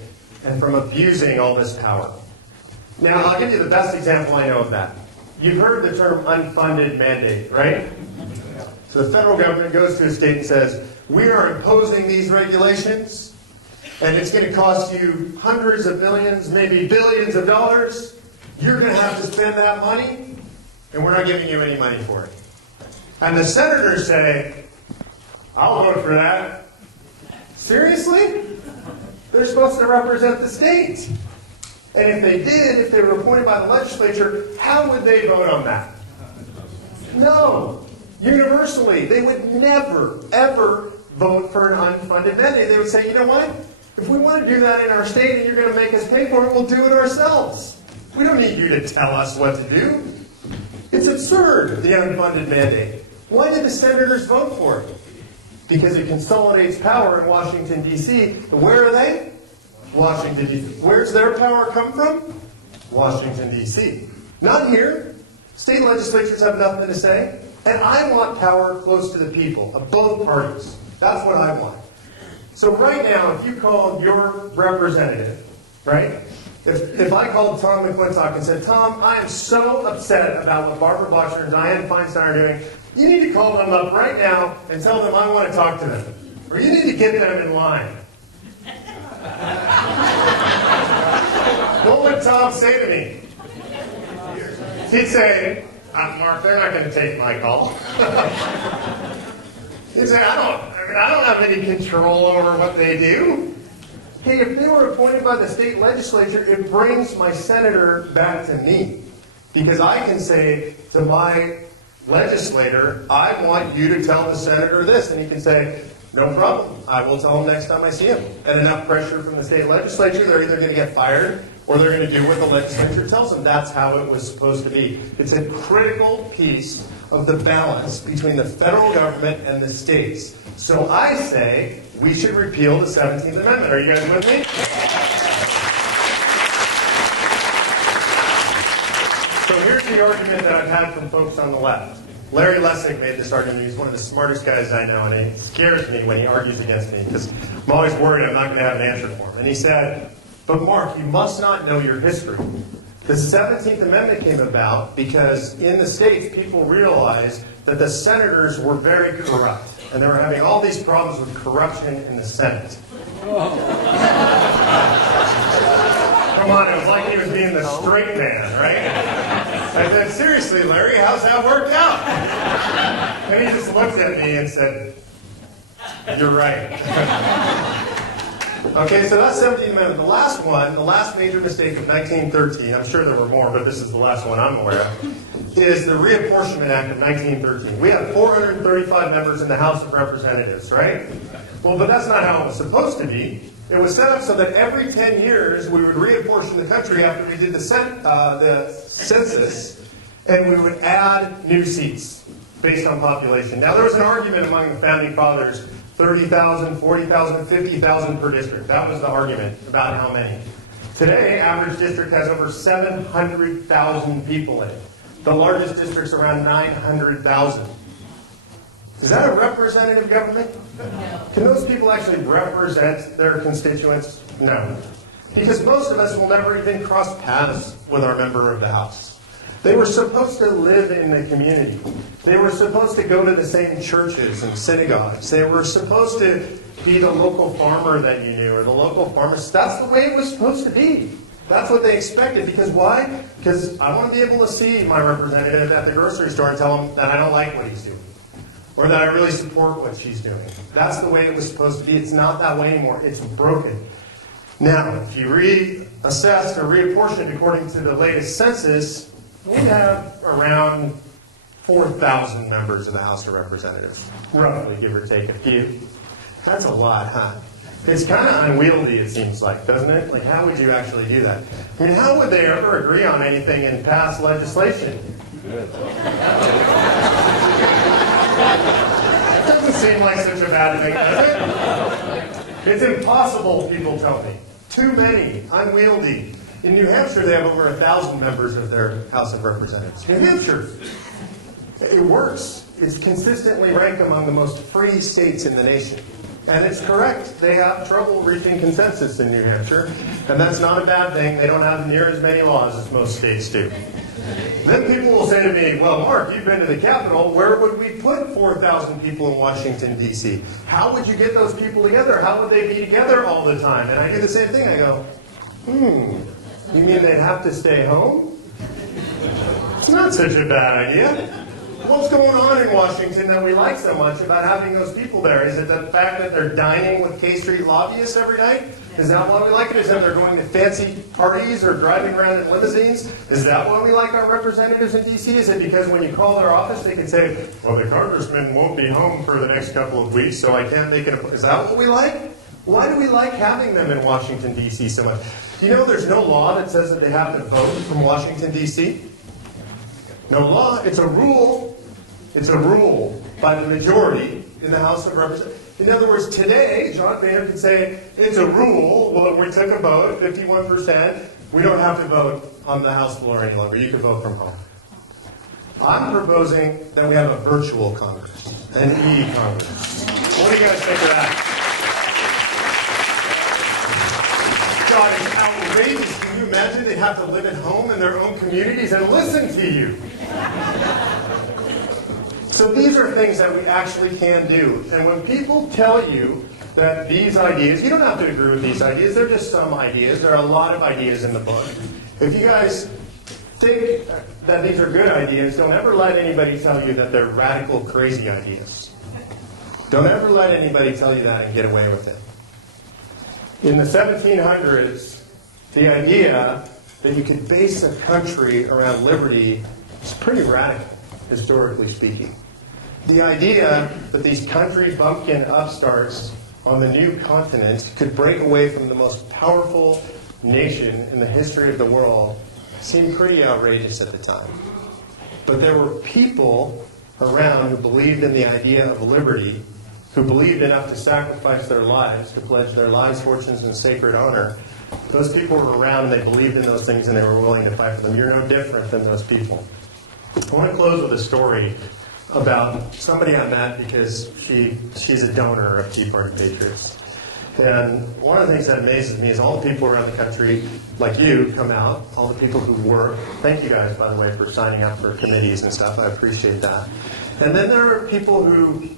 and from abusing all this power. Now, I'll give you the best example I know of that. You've heard the term unfunded mandate, right? So the federal government goes to a state and says, we are imposing these regulations, and it's going to cost you hundreds of millions, maybe billions of dollars. You're going to have to spend that money, and we're not giving you any money for it. And the senators say, I'll vote for that. Seriously? They're supposed to represent the state. And if they did, if they were appointed by the legislature, how would they vote on that? No. Universally, they would never, ever vote for an unfunded mandate. They would say, you know what? If we want to do that in our state and you're going to make us pay for it, we'll do it ourselves. We don't need you to tell us what to do. It's absurd, the unfunded mandate. Why did the senators vote for it? Because it consolidates power in Washington, D.C. Where are they? Washington, D.C. Where's their power come from? Washington, D.C. Not here. State legislatures have nothing to say. And I want power close to the people of both parties. That's what I want. So right now, if you called your representative, right? If I called Tom McClintock and said, Tom, I am so upset about what Barbara Boxer and Dianne Feinstein are doing, you need to call them up right now and tell them I want to talk to them. Or you need to get them in line. What would Tom say to me? He'd say, Mark, they're not going to take my call. He'd say, I don't have any control over what they do. Hey, if they were appointed by the state legislature, it brings my senator back to me. Because I can say to my legislator, I want you to tell the senator this. And he can say, no problem. I will tell him next time I see him. And enough pressure from the state legislature, they're either going to get fired or they're going to do what the legislature tells them. That's how it was supposed to be. It's a critical piece of the balance between the federal government and the states. So I say we should repeal the 17th Amendment. Are you guys with me? So here's the argument that I've had from folks on the left. Larry Lessig made this argument. He's one of the smartest guys I know, and it scares me when he argues against me because I'm always worried I'm not going to have an answer for him. And he said, but Mark, you must not know your history. The 17th Amendment came about because in the states, people realized that the senators were very corrupt, and they were having all these problems with corruption in the Senate. Come on, it was like he was being the straight man, right? I said, seriously, Larry, how's that worked out? And he just looked at me and said, you're right. Okay, so that's 17th Amendment. The last one, the last major mistake of 1913, I'm sure there were more, but this is the last one I'm aware of, is the Reapportionment Act of 1913. We have 435 members in the House of Representatives, right? Well, but that's not how it was supposed to be. It was set up so that every 10 years we would reapportion the country after we did the census, and we would add new seats based on population. Now, there was an argument among the Founding Fathers, 30,000, 40,000, 50,000 per district. That was the argument about how many. Today, average district has over 700,000 people in it. The largest district's around 900,000. Is that a representative government? No. Can those people actually represent their constituents? No. Because most of us will never even cross paths with our member of the House. They were supposed to live in the community. They were supposed to go to the same churches and synagogues. They were supposed to be the local farmer that you knew, or the local pharmacist. That's the way it was supposed to be. That's what they expected. Because why? Because I want to be able to see my representative at the grocery store and tell him that I don't like what he's doing, or that I really support what she's doing. That's the way it was supposed to be. It's not that way anymore. It's broken. Now, if you reassessed or reapportioned according to the latest census, we have around 4,000 members of the House of Representatives, roughly, give or take a few. That's a lot, huh? It's kind of unwieldy, it seems like, doesn't it? Like, how would you actually do that? I mean, how would they ever agree on anything and pass legislation? It doesn't seem like such a bad thing, does it? It's impossible, people tell me. Too many, unwieldy. In New Hampshire, they have over 1,000 members of their House of Representatives. New Hampshire, it works. It's consistently ranked among the most free states in the nation. And it's correct. They have trouble reaching consensus in New Hampshire. And that's not a bad thing. They don't have near as many laws as most states do. Then people will say to me, well, Mark, you've been to the Capitol. Where would we put 4,000 people in Washington, D.C.? How would you get those people together? How would they be together all the time? And I do the same thing. I go, you mean they'd have to stay home? It's not such a bad idea. What's going on in Washington that we like so much about having those people there? Is it the fact that they're dining with K Street lobbyists every night? Is that why we like it? Is that they're going to fancy parties or driving around in limousines? Is that why we like our representatives in D.C.? Is it because when you call their office, they can say, well, the congressman won't be home for the next couple of weeks, so I can't make it. Is that what we like? Why do we like having them in Washington, D.C. so much? You know there's no law that says that they have to vote from Washington, D.C.? No law. It's a rule. It's a rule by the majority in the House of Representatives. In other words, today, John Boehner can say, it's a rule. Well, we took a vote, 51%. We don't have to vote on the House floor any longer. You can vote from home. I'm proposing that we have a virtual Congress, an e-Congress. What do you guys think of that? God, it's outrageous. Can you imagine they have to live at home in their own communities and listen to you? So these are things that we actually can do. And when people tell you that these ideas, you don't have to agree with these ideas, they're just some ideas. There are a lot of ideas in the book. If you guys think that these are good ideas, don't ever let anybody tell you that they're radical, crazy ideas. Don't ever let anybody tell you that and get away with it. In the 1700s, the idea that you could base a country around liberty is pretty radical, historically speaking. The idea that these country bumpkin upstarts on the new continent could break away from the most powerful nation in the history of the world seemed pretty outrageous at the time. But there were people around who believed in the idea of liberty, who believed enough to sacrifice their lives, to pledge their lives, fortunes, and sacred honor. Those people were around, and they believed in those things, and they were willing to fight for them. You're no different than those people. I want to close with a story about somebody I met because she's a donor of Tea Party Patriots. And one of the things that amazes me is all the people around the country, like you, come out, all the people who work. Thank you guys, by the way, for signing up for committees and stuff. I appreciate that. And then there are people who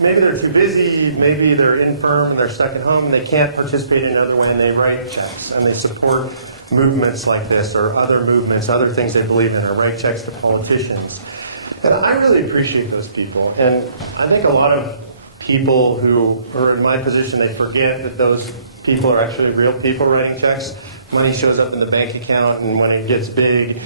maybe they're too busy, maybe they're infirm, and they're stuck at home, and they can't participate in another way, and they write checks, and they support movements like this, or other movements, other things they believe in, or write checks to politicians. And I really appreciate those people. And I think a lot of people who are in my position, they forget that those people are actually real people writing checks. Money shows up in the bank account, and when it gets big,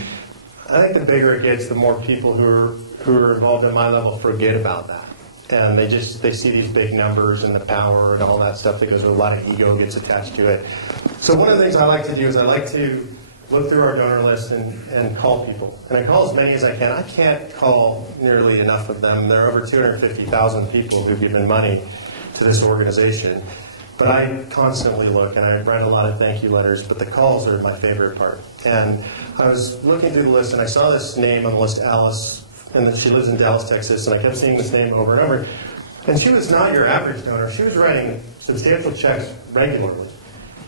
I think the bigger it gets, the more people who are involved at my level forget about that. And they see these big numbers and the power and all that stuff that goes with a lot of ego gets attached to it. So one of the things I like to do is I like to look through our donor list and call people. And I call as many as I can. I can't call nearly enough of them. There are over 250,000 people who've given money to this organization. But I constantly look, and I write a lot of thank you letters, but the calls are my favorite part. And I was looking through the list, and I saw this name on the list, Alice, and she lives in Dallas, Texas, and I kept seeing this name over and over. And she was not your average donor. She was writing substantial checks regularly.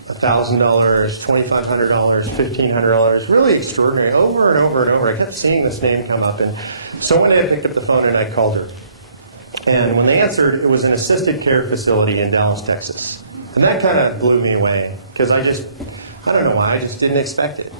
$1,000, $2,500, $1,500, really extraordinary, over and over and over. I kept seeing this name come up, and so one day I picked up the phone and I called her. And when they answered, it was an assisted care facility in Dallas, Texas. And that kind of blew me away, because I don't know why, I just didn't expect it.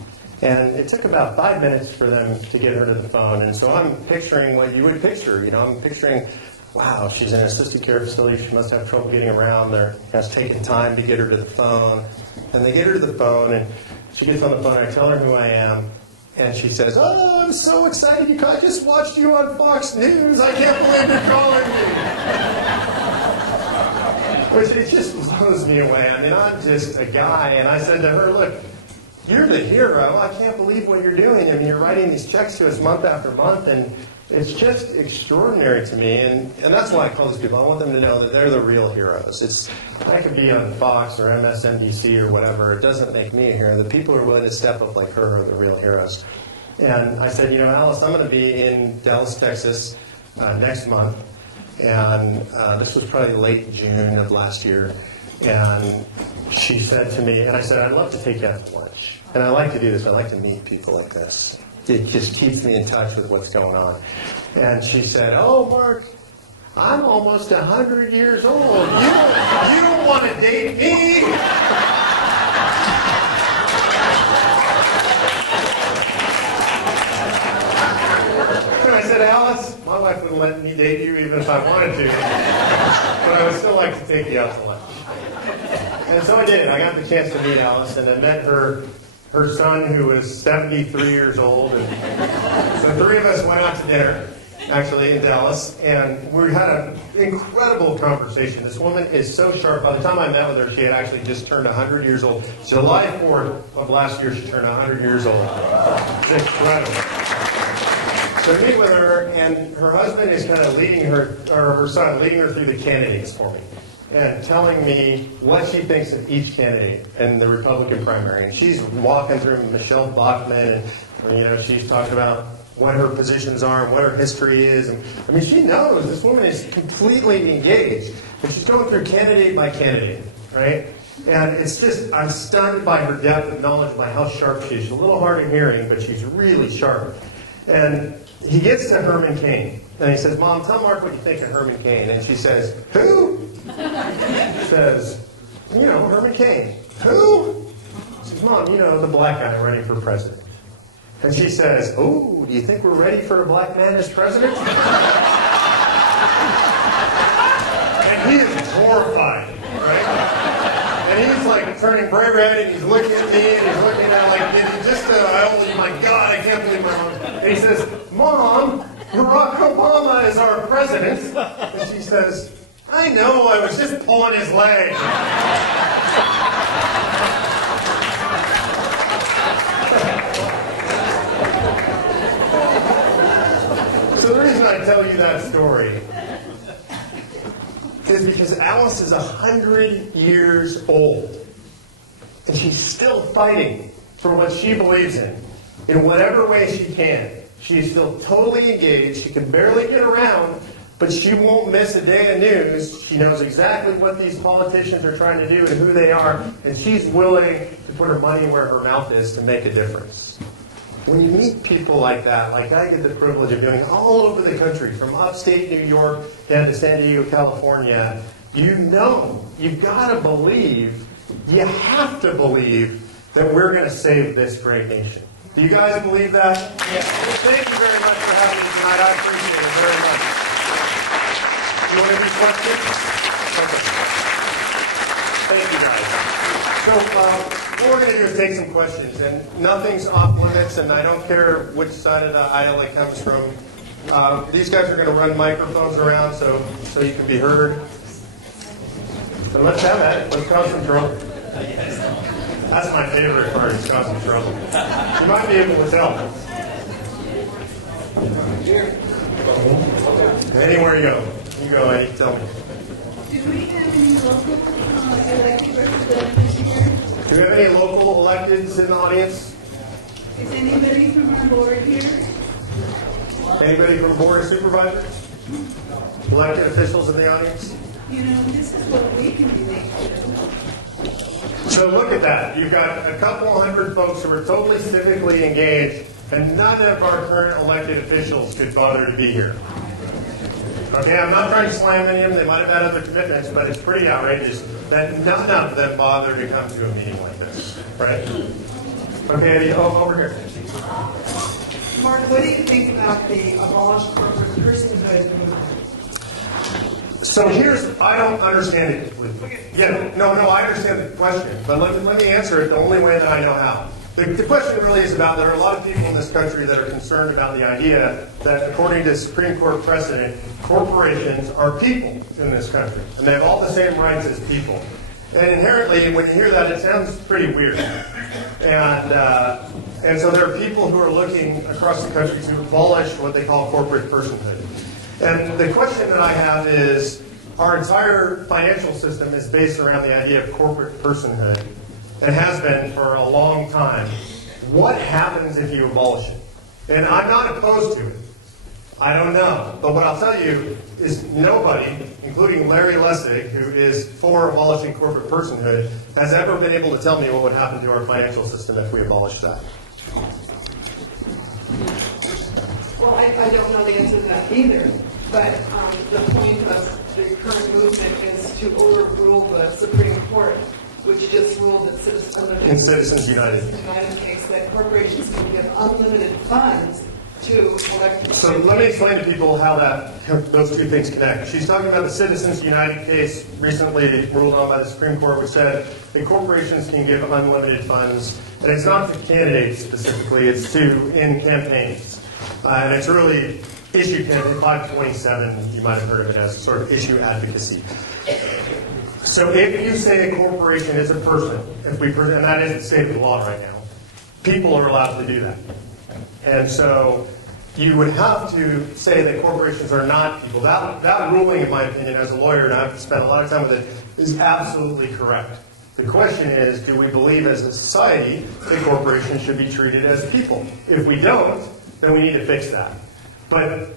And it took about 5 minutes for them to get her to the phone. And so I'm picturing what you would picture. I'm picturing, wow, she's in an assisted care facility. She must have trouble getting around. It's taking time to get her to the phone. And they get her to the phone, and she gets on the phone, and I tell her who I am. And she says, "Oh, I'm so excited you called. I just watched you on Fox News. I can't believe you're calling me." Which it just blows me away. I mean, I'm just a guy. And I said to her, "Look, you're the hero. I can't believe what you're doing. I mean, you're writing these checks to us month after month, and it's just extraordinary to me." And that's why I call these people. I want them to know that they're the real heroes. I could be on Fox or MSNBC or whatever. It doesn't make me a hero. The people who are willing to step up like her are the real heroes. And I said, Alice, I'm going to be in Dallas, Texas next month. And this was probably late June of last year. And she said to me, and I said, "I'd love to take you out to lunch." And I like to do this. I like to meet people like this. It just keeps me in touch with what's going on. And she said, "Oh, Mark, I'm almost 100 years old. You don't want to date me." And I said, "Alice, my wife wouldn't let me date you even if I wanted to. But I would still like to take you out to lunch." And so I did. I got the chance to meet Alice, and I met her son, who was 73 years old. And so three of us went out to dinner, actually, in Dallas, and we had an incredible conversation. This woman is so sharp. By the time I met with her, she had actually just turned 100 years old. July 4th of last year, she turned 100 years old. It's incredible. So I meet with her, and her husband is kind of leading her, or her son, leading her through the candidates for me, and telling me what she thinks of each candidate in the Republican primary. And she's walking through Michelle Bachmann, and she's talking about what her positions are and what her history is. And I mean, she knows. This woman is completely engaged, and she's going through candidate by candidate, right? And it's just, I'm stunned by her depth of knowledge, by how sharp she is. She's a little hard of hearing, but she's really sharp. And he gets to Herman Cain, and he says, "Mom, tell Mark what you think of Herman Cain." And she says, "Who?" He says, "Herman Cain." "Who?" She says, "Mom, the black guy running for president." And she says, "Oh, do you think we're ready for a black man as president?" And he is horrified, right? And he's like turning bright red, and he's looking at me, and he's looking at my God, I can't believe my mom. And he says, "Mom, Barack Obama is our president." And she says, "I know, I was just pulling his leg." So the reason I tell you that story is because Alice is 100 years old, and she's still fighting for what she believes in whatever way she can. She's still totally engaged. She can barely get around, but she won't miss a day of news. She knows exactly what these politicians are trying to do and who they are, and she's willing to put her money where her mouth is to make a difference. when you meet people like that, like I get the privilege of doing all over the country, from upstate New York down to San Diego, California, you've got to believe, you have to believe that we're going to save this great nation. Do you guys believe that? Yeah. Well, thank you very much for having me tonight. I appreciate it very much. You want any questions? Okay. Thank you, guys. So what we're going to do is take some questions, and nothing's off limits, and I don't care which side of the aisle it comes from. These guys are going to run microphones around so you can be heard. So let's have at it. Let's cause some trouble. That's my favorite part, is causing trouble. You might be able to tell. Anywhere you go. You go, Eddie. Tell me. Do we have any local elected representatives here? Do we have any local electeds in the audience? Is anybody from our board here? Anybody from Board of Supervisors? Elected officials in the audience? You know, this is what we can relate to. So look at that. You've got a couple hundred folks who are totally civically engaged, and none of our current elected officials could bother to be here. Okay, I'm not trying to slam any of them. They might have had other commitments, but it's pretty outrageous that none of them bother to come to a meeting like this, right? Okay, Eddie, over here. Mark, what do you think about the abolish corporate personhood movement? So I don't understand it completely. Yeah, no, I understand the question, but let me answer it the only way that I know how. The question really is about, there are a lot of people in this country that are concerned about the idea that, according to Supreme Court precedent, corporations are people in this country, and they have all the same rights as people. And inherently, when you hear that, it sounds pretty weird. And so there are people who are looking across the country to abolish what they call corporate personhood. And the question that I have is, our entire financial system is based around the idea of corporate personhood, and has been for a long time. What happens if you abolish it? And I'm not opposed to it. I don't know. But what I'll tell you is nobody, including Larry Lessig, who is for abolishing corporate personhood, has ever been able to tell me what would happen to our financial system if we abolish that. Well, I don't know the answer to that either, but the point of the current movement is to overrule the Supreme Court, which just ruled that in Citizens United case that corporations can give unlimited funds to elected. So let me explain to people how those two things connect. She's talking about the Citizens United case recently ruled on by the Supreme Court, which said that corporations can give unlimited funds, and it's not to candidates specifically, it's in campaigns. And it's really issue campaign 527, you might have heard of it as sort of issue advocacy. So if you say a corporation is a person, and that isn't state of the law right now, people are allowed to do that. And so you would have to say that corporations are not people. That ruling, in my opinion, as a lawyer, and I have to spend a lot of time with it, is absolutely correct. The question is, do we believe as a society that corporations should be treated as people? If we don't, then we need to fix that. But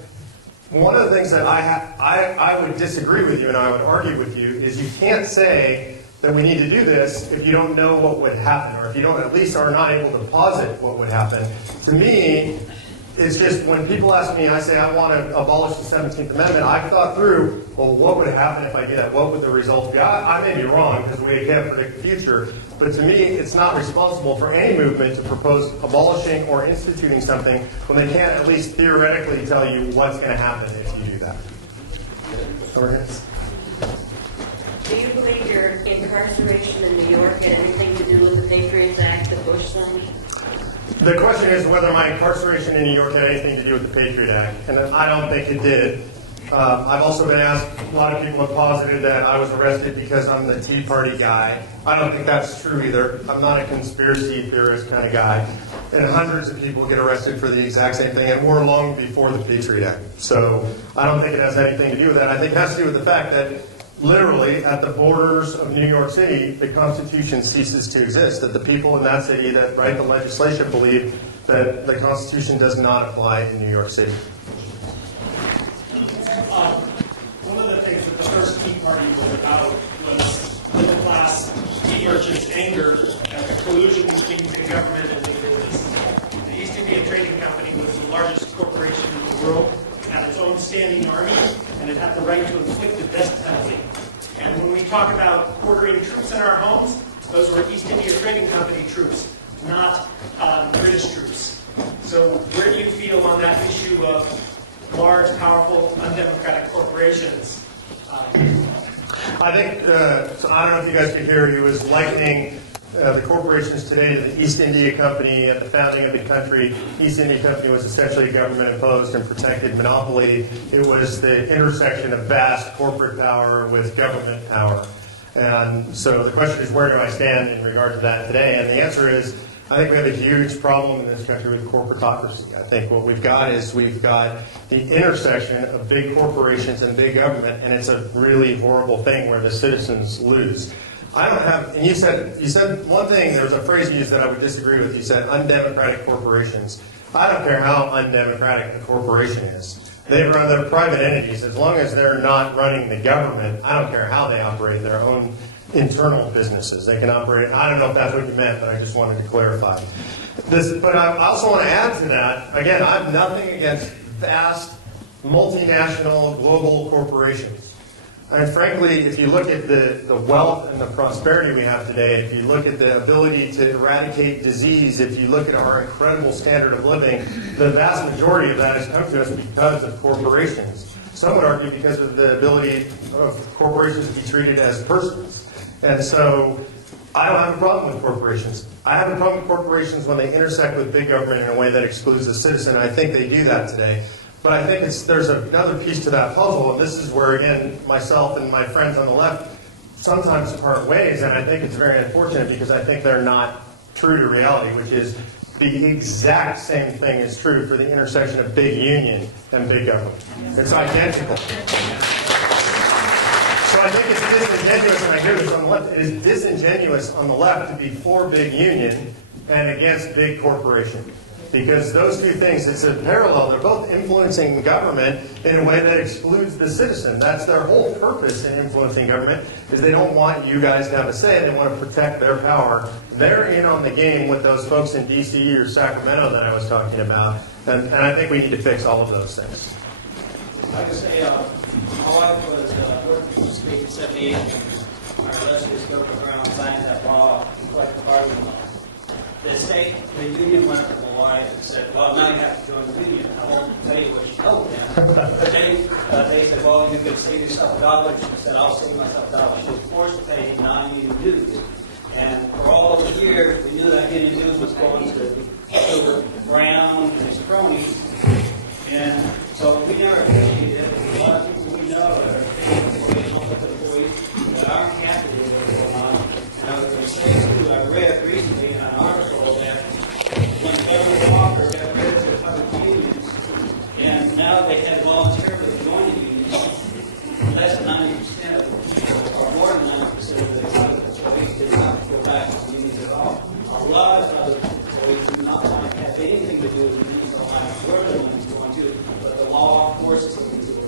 one of the things that I would disagree with you and I would argue with you is you can't say that we need to do this if you don't know what would happen, or if you don't at least are not able to posit what would happen. To me, it's just when people ask me, I say I want to abolish the 17th Amendment, I've thought through, well, what would happen if I did that? What would the results be? I may be wrong because we can't predict the future, but to me, it's not responsible for any movement to propose abolishing or instituting something when they can't at least theoretically tell you what's going to happen if you do that. Over here. Do you believe your incarceration in New York had anything to do with the Patriots Act that Bush signed? The question is whether my incarceration in New York had anything to do with the Patriot Act, and I don't think it did. I've also been asked, a lot of people have posited that I was arrested because I'm the Tea Party guy. I don't think that's true either. I'm not a conspiracy theorist kind of guy. And hundreds of people get arrested for the exact same thing, and we're long before the Patriot Act. So I don't think it has anything to do with that. I think it has to do with the fact that literally at the borders of New York City, the Constitution ceases to exist, that the people in that city that write the legislation believe that the Constitution does not apply in New York City. One of the things that the first Tea Party was about was middle class tea merchants' anger at the collusion between the government and the business. There used to be a talk about ordering troops in our homes, those were East India Trading Company troops, not British troops. So where do you feel on that issue of large, powerful, undemocratic corporations? I think, so I don't know if you guys could hear, he was likening the corporations today to the East India Company. At the founding of the country, East India Company was essentially government-imposed and protected monopoly. It was the intersection of vast corporate power with government power. And so the question is, where do I stand in regard to that today? And the answer is, I think we have a huge problem in this country with corporatocracy. I think what we've got is we've got the intersection of big corporations and big government, and it's a really horrible thing where the citizens lose. I don't have, and you said one thing, there was a phrase you used that I would disagree with. You said undemocratic corporations. I don't care how undemocratic the corporation is. They run their private entities. As long as they're not running the government, I don't care how they operate their own internal businesses. They can operate, I don't know if that's what you meant, but I just wanted to clarify. But I also want to add to that, again, I have nothing against vast, multinational, global corporations. And frankly, if you look at the wealth and the prosperity we have today, if you look at the ability to eradicate disease, if you look at our incredible standard of living, the vast majority of that has come to us because of corporations. Some would argue because of the ability of corporations to be treated as persons. And so I don't have a problem with corporations. I have a problem with corporations when they intersect with big government in a way that excludes the citizen. I think they do that today. But I think there's another piece to that puzzle, and this is where, again, myself and my friends on the left sometimes part ways, and I think it's very unfortunate because I think they're not true to reality, which is the exact same thing is true for the intersection of big union and big government. It's identical. So I think it's disingenuous, and I hear this on the left, it is disingenuous on the left to be for big union and against big corporation. Because those two things, it's a parallel. They're both influencing government in a way that excludes the citizen. That's their whole purpose in influencing government, is they don't want you guys to have a say. They want to protect their power. They're in on the game with those folks in D.C. or Sacramento that I was talking about. And I think we need to fix all of those things. I can say, my wife was working for state in 78. Our illustrious Governor Brown signed that law, collective bargaining law. The state, the union went to Hawaii and said, well, now you have to join the union. I won't tell you what she told them. But they said, well, you can save yourself $1. She said, I'll save myself $1. She was forced to pay non-union dues. And for all those years, we knew that union dues was going to Brown and his cronies. And so we never appreciated it. A lot of people we know are employees that aren't happy with what's going on. And I was going to say, too, I read recently an article that when Governor Walker got rid of the public unions, and now they had voluntarily joined the unions, less than 90% or more than 90% of the public employees did not go back to the unions at all. A lot of other employees do not want to have anything to do with the unions. We're the ones going to, but the law forces them to do it.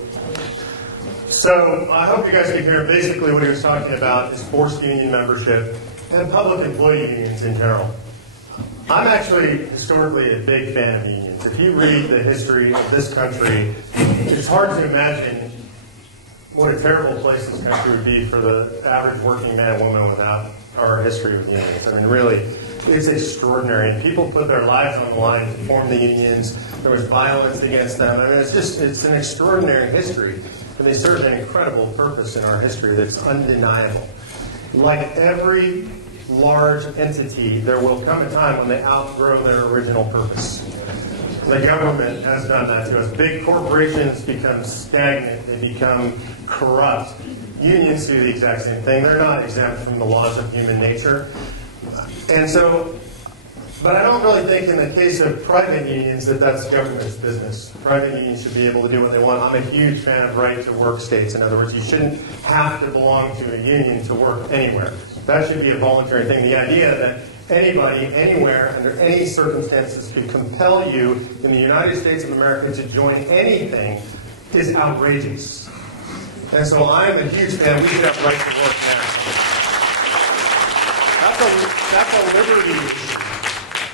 So I hope you guys can hear basically what he was talking about is forced union membership and public employee unions in general. I'm actually historically a big fan of unions. If you read the history of this country, it's hard to imagine what a terrible place this country would be for the average working man and woman without our history of unions. I mean, really, it's extraordinary. And people put their lives on the line to form the unions. There was violence against them. I mean, it's an extraordinary history. And they serve an incredible purpose in our history that's undeniable. Like every large entity, there will come a time when they outgrow their original purpose. The government has done that to us. Big corporations become stagnant. They become corrupt. Unions do the exact same thing. They're not exempt from the laws of human nature. And so, but I don't really think in the case of private unions that that's government's business. Private unions should be able to do what they want. I'm a huge fan of right-to-work states. In other words, you shouldn't have to belong to a union to work anywhere. That should be a voluntary thing. The idea that anybody, anywhere, under any circumstances could compel you in the United States of America to join anything is outrageous. And so I'm a huge fan. We should have right to work now. That's a liberty issue.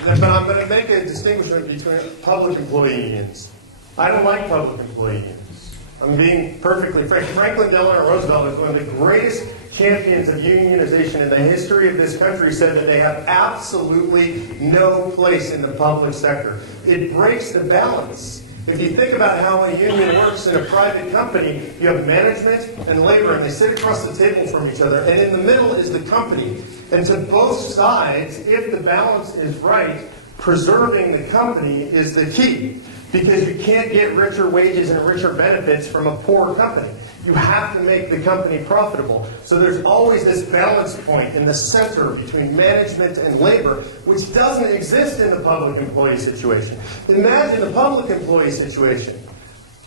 But I'm going to make a distinction between public employee unions. I don't like public employee unions. I'm being perfectly frank. Franklin Delano Roosevelt is one of the greatest champions of unionization in the history of this country said that they have absolutely no place in the public sector. It breaks the balance. If you think about how a union works in a private company, you have management and labor, and they sit across the table from each other, and in the middle is the company. And to both sides, if the balance is right, preserving the company is the key. Because you can't get richer wages and richer benefits from a poor company. You have to make the company profitable. So there's always this balance point in the center between management and labor, which doesn't exist in the public employee situation. Imagine the public employee situation.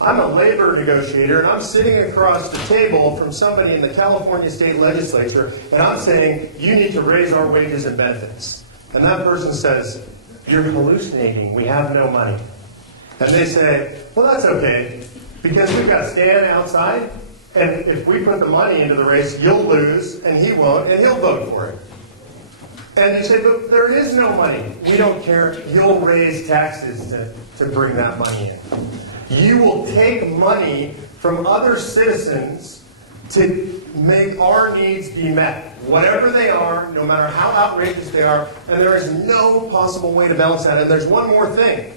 I'm a labor negotiator, and I'm sitting across the table from somebody in the California state legislature, and I'm saying, you need to raise our wages and benefits. And that person says, you're hallucinating, we have no money. And they say, well, that's okay, because we've got Stan outside, and if we put the money into the race, you'll lose, and he won't, and he'll vote for it. And they say, but there is no money. We don't care. You'll raise taxes to bring that money in. You will take money from other citizens to make our needs be met, whatever they are, no matter how outrageous they are, and there is no possible way to balance that. And there's one more thing.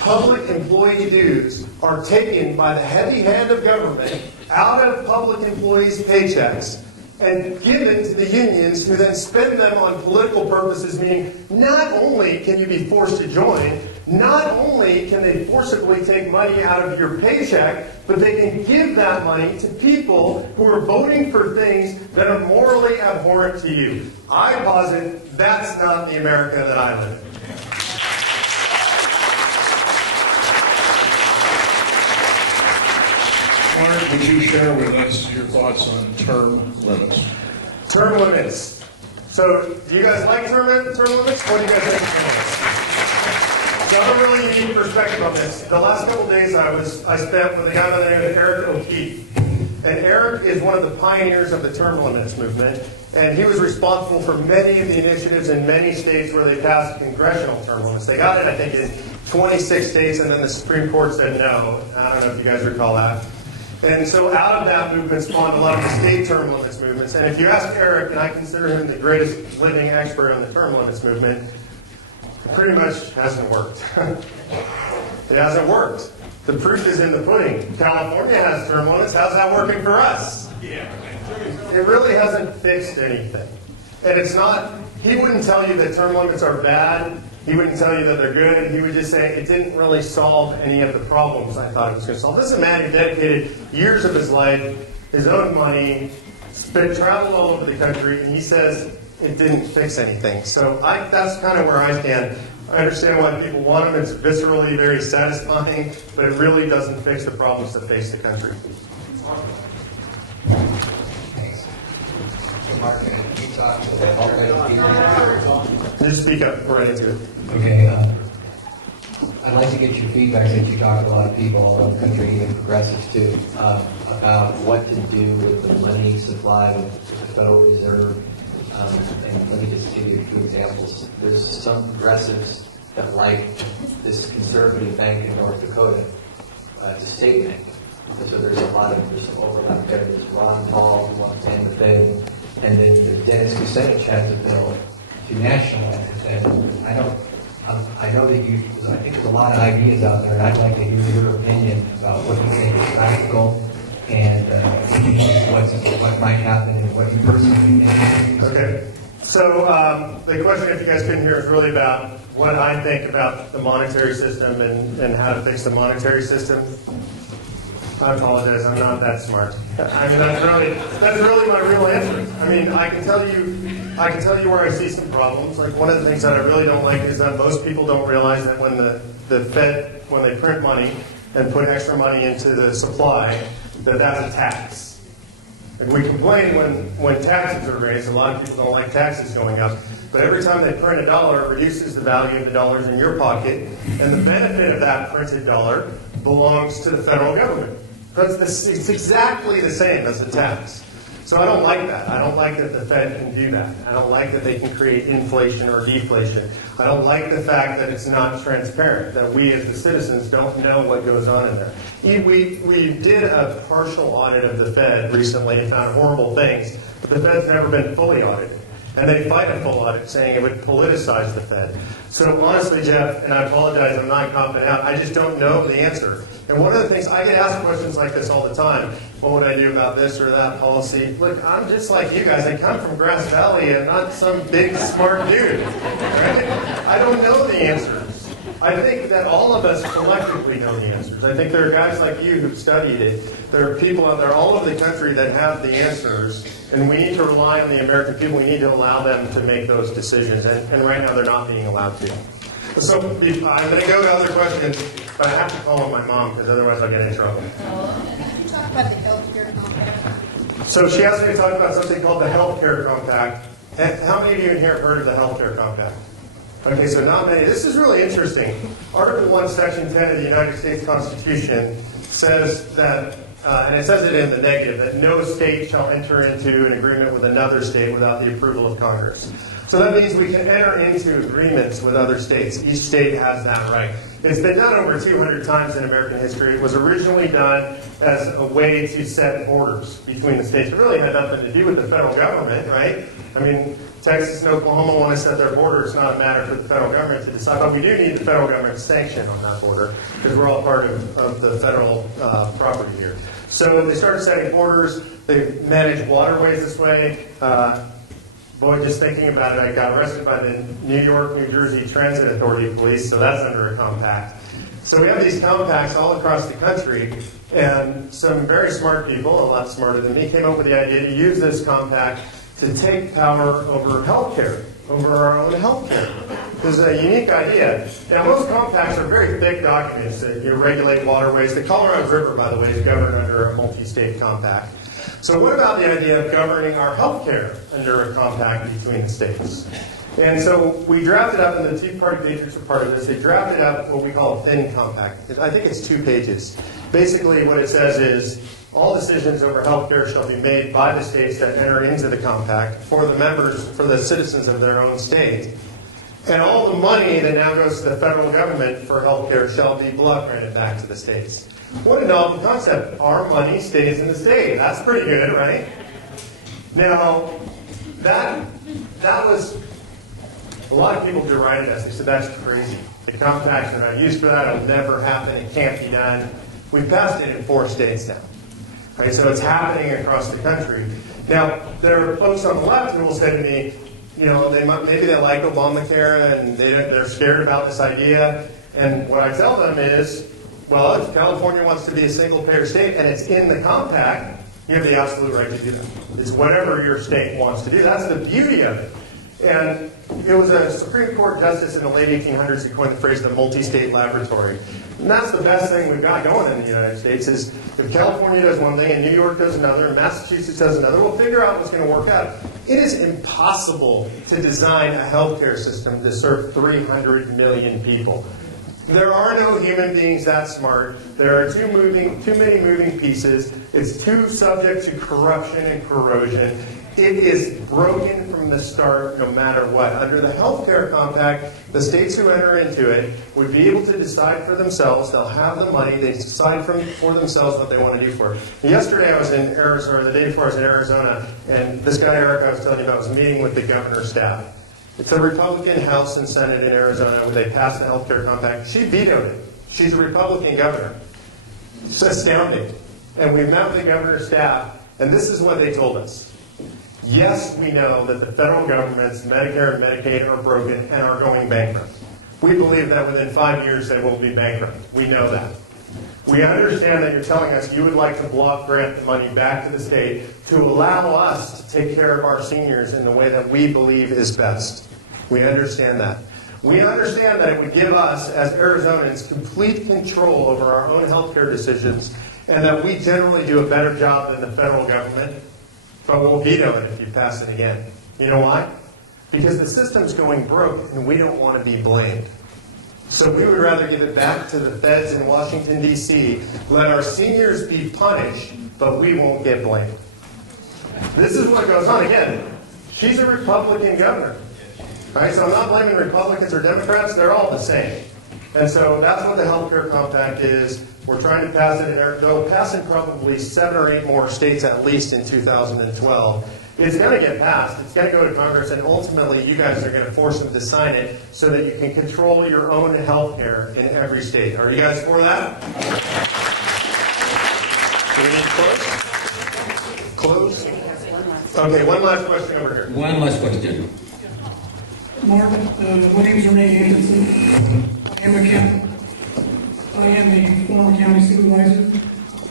Public employee dues are taken by the heavy hand of government out of public employees' paychecks and given to the unions, who then spend them on political purposes, meaning not only can you be forced to join, not only can they forcibly take money out of your paycheck, but they can give that money to people who are voting for things that are morally abhorrent to you. I posit that's not the America that I live in. Mark, would you share with us your thoughts on term limits? Term limits. So, do you guys like term limits? What do you guys think of term limits? So I have a really unique perspective on this. The last couple of days I spent with a guy by the name of Eric O'Keefe. And Eric is one of the pioneers of the term limits movement. And he was responsible for many of the initiatives in many states where they passed congressional term limits. They got it, I think, in 26 states, and then the Supreme Court said no. I don't know if you guys recall that. And so out of that movement spawned a lot of the state term limits movements. And if you ask Eric, and I consider him the greatest living expert on the term limits movement, it pretty much hasn't worked. It hasn't worked. The proof is in the pudding. California has term limits. How's that working for us? Yeah. It really hasn't fixed anything. And it's not, he wouldn't tell you that term limits are bad. He wouldn't tell you that they're good. He would just say it didn't really solve any of the problems I thought it was going to solve. This is a man who dedicated years of his life, his own money, traveled all over the country, and he says it didn't fix anything. So that's kind of where I stand. I understand why people want them. It's viscerally very satisfying, but it really doesn't fix the problems that face the country. Thanks. So Mark, can you talk to the alt-right people? Just speak up. We're ready to. Okay. I'd like to get your feedback, since you talk to a lot of people all over the country, even progressives too, about what to do with the money supply with the Federal Reserve. And let me just give you a few examples. There's some progressives that like this conservative bank in North Dakota. It's a state bank. So there's some overlap there. There's Ron Paul who wants to end the Fed, and then the Dennis Kucinich has a bill to nationalize the Fed. I know that I think there's a lot of ideas out there, and I'd like to hear your opinion about what you think is practical and what might happen and what you personally think. Okay. So the question, if you guys couldn't hear, is really about what I think about the monetary system and how to fix the monetary system. I apologize, I'm not that smart. I mean, that's really my real answer. I mean, I can tell you where I see some problems. Like, one of the things that I really don't like is that most people don't realize that when the Fed, when they print money and put extra money into the supply, that's a tax. And we complain when taxes are raised. A lot of people don't like taxes going up. But every time they print a dollar, it reduces the value of the dollars in your pocket. And the benefit of that printed dollar belongs to the federal government. It's exactly the same as a tax. So I don't like that. I don't like that the Fed can do that. I don't like that they can create inflation or deflation. I don't like the fact that it's not transparent, that we as the citizens don't know what goes on in there. We did a partial audit of the Fed recently and found horrible things. but the Fed's never been fully audited. And they fight a full audit, saying it would politicize the Fed. So honestly, Jeff, and I apologize, I'm not confident out, I just don't know the answer. And one of the things, I get asked questions like this all the time. What would I do about this or that policy? Look, I'm just like you guys. I come from Grass Valley and not some big smart dude. Right? I don't know the answers. I think that all of us collectively know the answers. I think there are guys like you who've studied it. There are people out there all over the country that have the answers. And we need to rely on the American people. We need to allow them to make those decisions. And right now they're not being allowed to. So I'm going to go to other questions, but I have to call on my mom because otherwise I'll get in trouble. Can you talk about the healthcare compact? So she asked me to talk about something called the Healthcare Compact. And how many of you in here have heard of the Healthcare Compact? Okay, so not many. This is really interesting. Article 1, Section 10 of the United States Constitution says that, and it says it in the negative, that no state shall enter into an agreement with another state without the approval of Congress. So that means we can enter into agreements with other states. Each state has that right. It's been done over 200 times in American history. It was originally done as a way to set borders between the states. It really had nothing to do with the federal government, right? I mean, Texas and Oklahoma want to set their border. It's not a matter for the federal government to decide. But we do need the federal government's sanction on that border because we're all part of the federal property here. So they started setting borders. They manage waterways this way. Boy, just thinking about it, I got arrested by the New York, New Jersey Transit Authority police, so that's under a compact. So we have these compacts all across the country, and some very smart people, a lot smarter than me, came up with the idea to use this compact to take power over healthcare, over our own healthcare. This is a unique idea. Now, most compacts are very thick documents that regulate waterways. The Colorado River, by the way, is governed under a multi-state compact. So what about the idea of governing our health care under a compact between the states? And so we drafted up, and the Tea Party Patriots are part of this, they drafted up what we call a thin compact. I think it's 2 pages. Basically what it says is, all decisions over health care shall be made by the states that enter into the compact for the members, for the citizens of their own state. And all the money that now goes to the federal government for health care shall be blood granted back to the states. What a novel concept. Our money stays in the state. That's pretty good, right? Now, that was, a lot of people derided us. They said, that's crazy. The compacts are not used for that. It'll never happen. It can't be done. We passed it in 4 states now. Right? So it's happening across the country. Now, there are folks on the left who will say to me, you know, maybe they like Obamacare and they're scared about this idea. And what I tell them is, well, if California wants to be a single-payer state and it's in the compact, you have the absolute right to do that. It's whatever your state wants to do. That's the beauty of it. And it was a Supreme Court justice in the late 1800s who coined the phrase the multi-state laboratory. And that's the best thing we've got going in the United States is if California does one thing and New York does another and Massachusetts does another, we'll figure out what's going to work out. It is impossible to design a healthcare system to serve 300 million people. There are no human beings that smart. There are too many moving pieces. It's too subject to corruption and corrosion. It is broken from the start no matter what. Under the healthcare compact, the states who enter into it would be able to decide for themselves. They'll have the money. They decide for themselves what they want to do for it. Yesterday I was in Arizona, or the day before I was in Arizona, and this guy Eric I was telling you about was meeting with the governor's staff. It's a Republican House and Senate in Arizona where they passed the healthcare compact. She vetoed it. She's a Republican governor. It's astounding. And we met with the governor's staff, and this is what they told us. Yes, we know that the federal government's Medicare and Medicaid are broken and are going bankrupt. We believe that within 5 years they will be bankrupt. We know that. We understand that you're telling us you would like to block grant money back to the state to allow us to take care of our seniors in the way that we believe is best. We understand that. We understand that it would give us, as Arizonans, complete control over our own health care decisions and that we generally do a better job than the federal government, but we'll veto it if you pass it again. You know why? Because the system's going broke and we don't want to be blamed. So we would rather give it back to the feds in Washington, D.C., let our seniors be punished, but we won't get blamed. This is what goes on. Again, she's a Republican governor. Right? So I'm not blaming Republicans or Democrats. They're all the same. And so that's what the healthcare compact is. We're trying to pass it. They'll pass in probably 7 or 8 more states at least in 2012. It's going to get passed. It's going to go to Congress, and ultimately, you guys are going to force them to sign it so that you can control your own health care in every state. Are you guys for that? Do we need close? Close? Okay, one last question over here. One last question. Mark, my name is Randy Hansen. I am a county. I am a former county supervisor.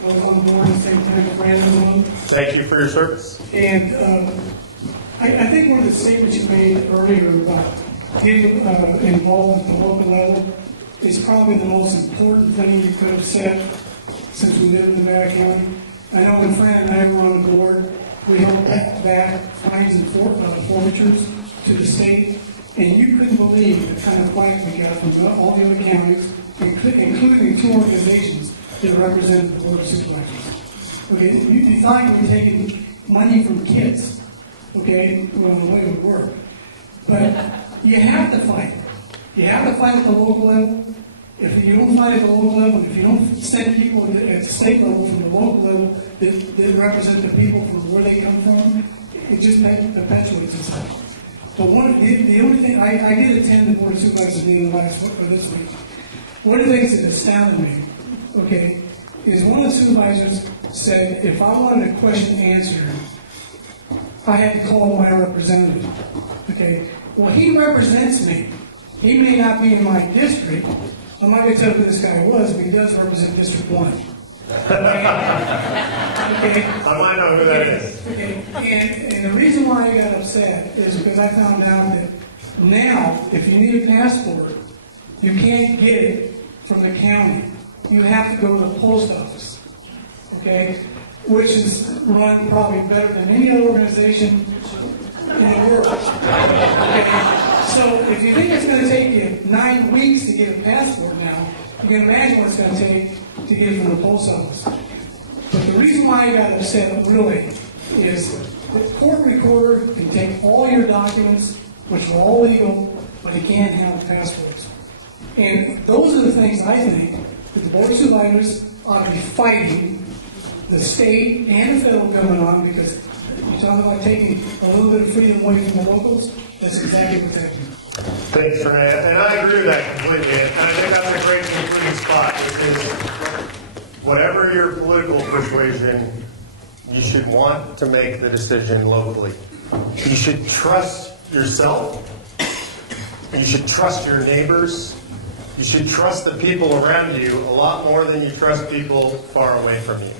I was on the board at the same time as Randy was on. Thank you for your service. And I think one of the statements you made earlier about getting involved at the local level is probably the most important thing you could have said since we live in Nevada County. I know when Fran and I were on the board, we held back fines and forfeitures to the state, and you couldn't believe the kind of fines we got from all the other counties, including the two organizations that represented the Board of Supervisors. Okay, you thought you were taking money from kids, okay, well, the way it would work. But you have to fight. You have to fight at the local level. If you don't fight at the local level, if you don't send people at the state level from the local level that represent the people from where they come from, it just perpetuates itself. But the only thing, I did attend the Board of Supervisors meeting this week. One of the things that astounded me, okay, is one of the supervisors said if I wanted a question answered, I had to call my representative. Okay, well, he represents me. He may not be in my district. I'm not going to tell you who this guy was, but he does represent District 1. Okay? I might know who that is. Okay. And the reason why I got upset is because I found out that now, if you need a passport, you can't get it from the county. You have to go to the post office. Okay? Which is run probably better than any other organization in the world. Okay? So if you think it's going to take you 9 weeks to get a passport now, you can imagine what it's going to take to get it from the post office. But the reason why I got upset really is the court recorder can take all your documents, which are all legal, but he can't handle passports. And those are the things I think that the Board of Supervisors ought to be fighting the state and the federal government on, because you're talking about taking a little bit of freedom away from the locals. That's exactly what's happening. Thanks, Renee. And I agree with that completely. And I think that's a great concluding spot, because whatever your political persuasion, you should want to make the decision locally. You should trust yourself. You should trust your neighbors. You should trust the people around you a lot more than you trust people far away from you.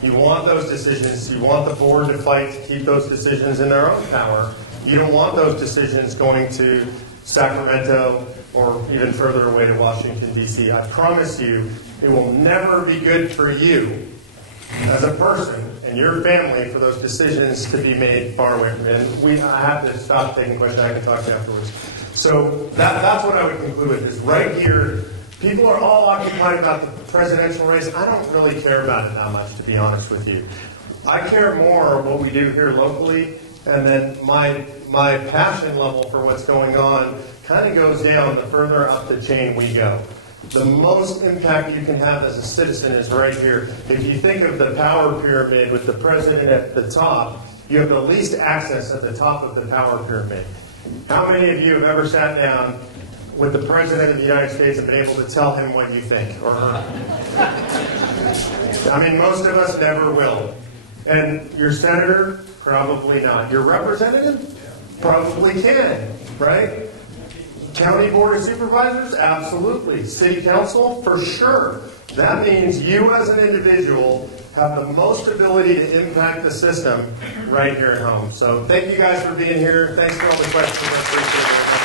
You want those decisions. You want the board to fight to keep those decisions in their own power. You don't want those decisions going to Sacramento or even further away to Washington, D.C. I promise you, it will never be good for you as a person and your family for those decisions to be made far away from you. And I have to stop taking questions. I can talk to you afterwards. So that's what I would conclude with, is right here, people are all occupied about the presidential race. I don't really care about it that much, to be honest with you. I care more what we do here locally, and then my passion level for what's going on kind of goes down the further up the chain we go. The most impact you can have as a citizen is right here. If you think of the power pyramid with the president at the top, you have the least access at the top of the power pyramid. How many of you have ever sat down with the President of the United States and been able to tell him what you think or her? I mean, most of us never will. And your senator, probably not. Your representative, probably can, right? County Board of Supervisors, absolutely. City Council, for sure. That means you as an individual have the most ability to impact the system right here at home. So thank you guys for being here. Thanks for all the questions. I appreciate it.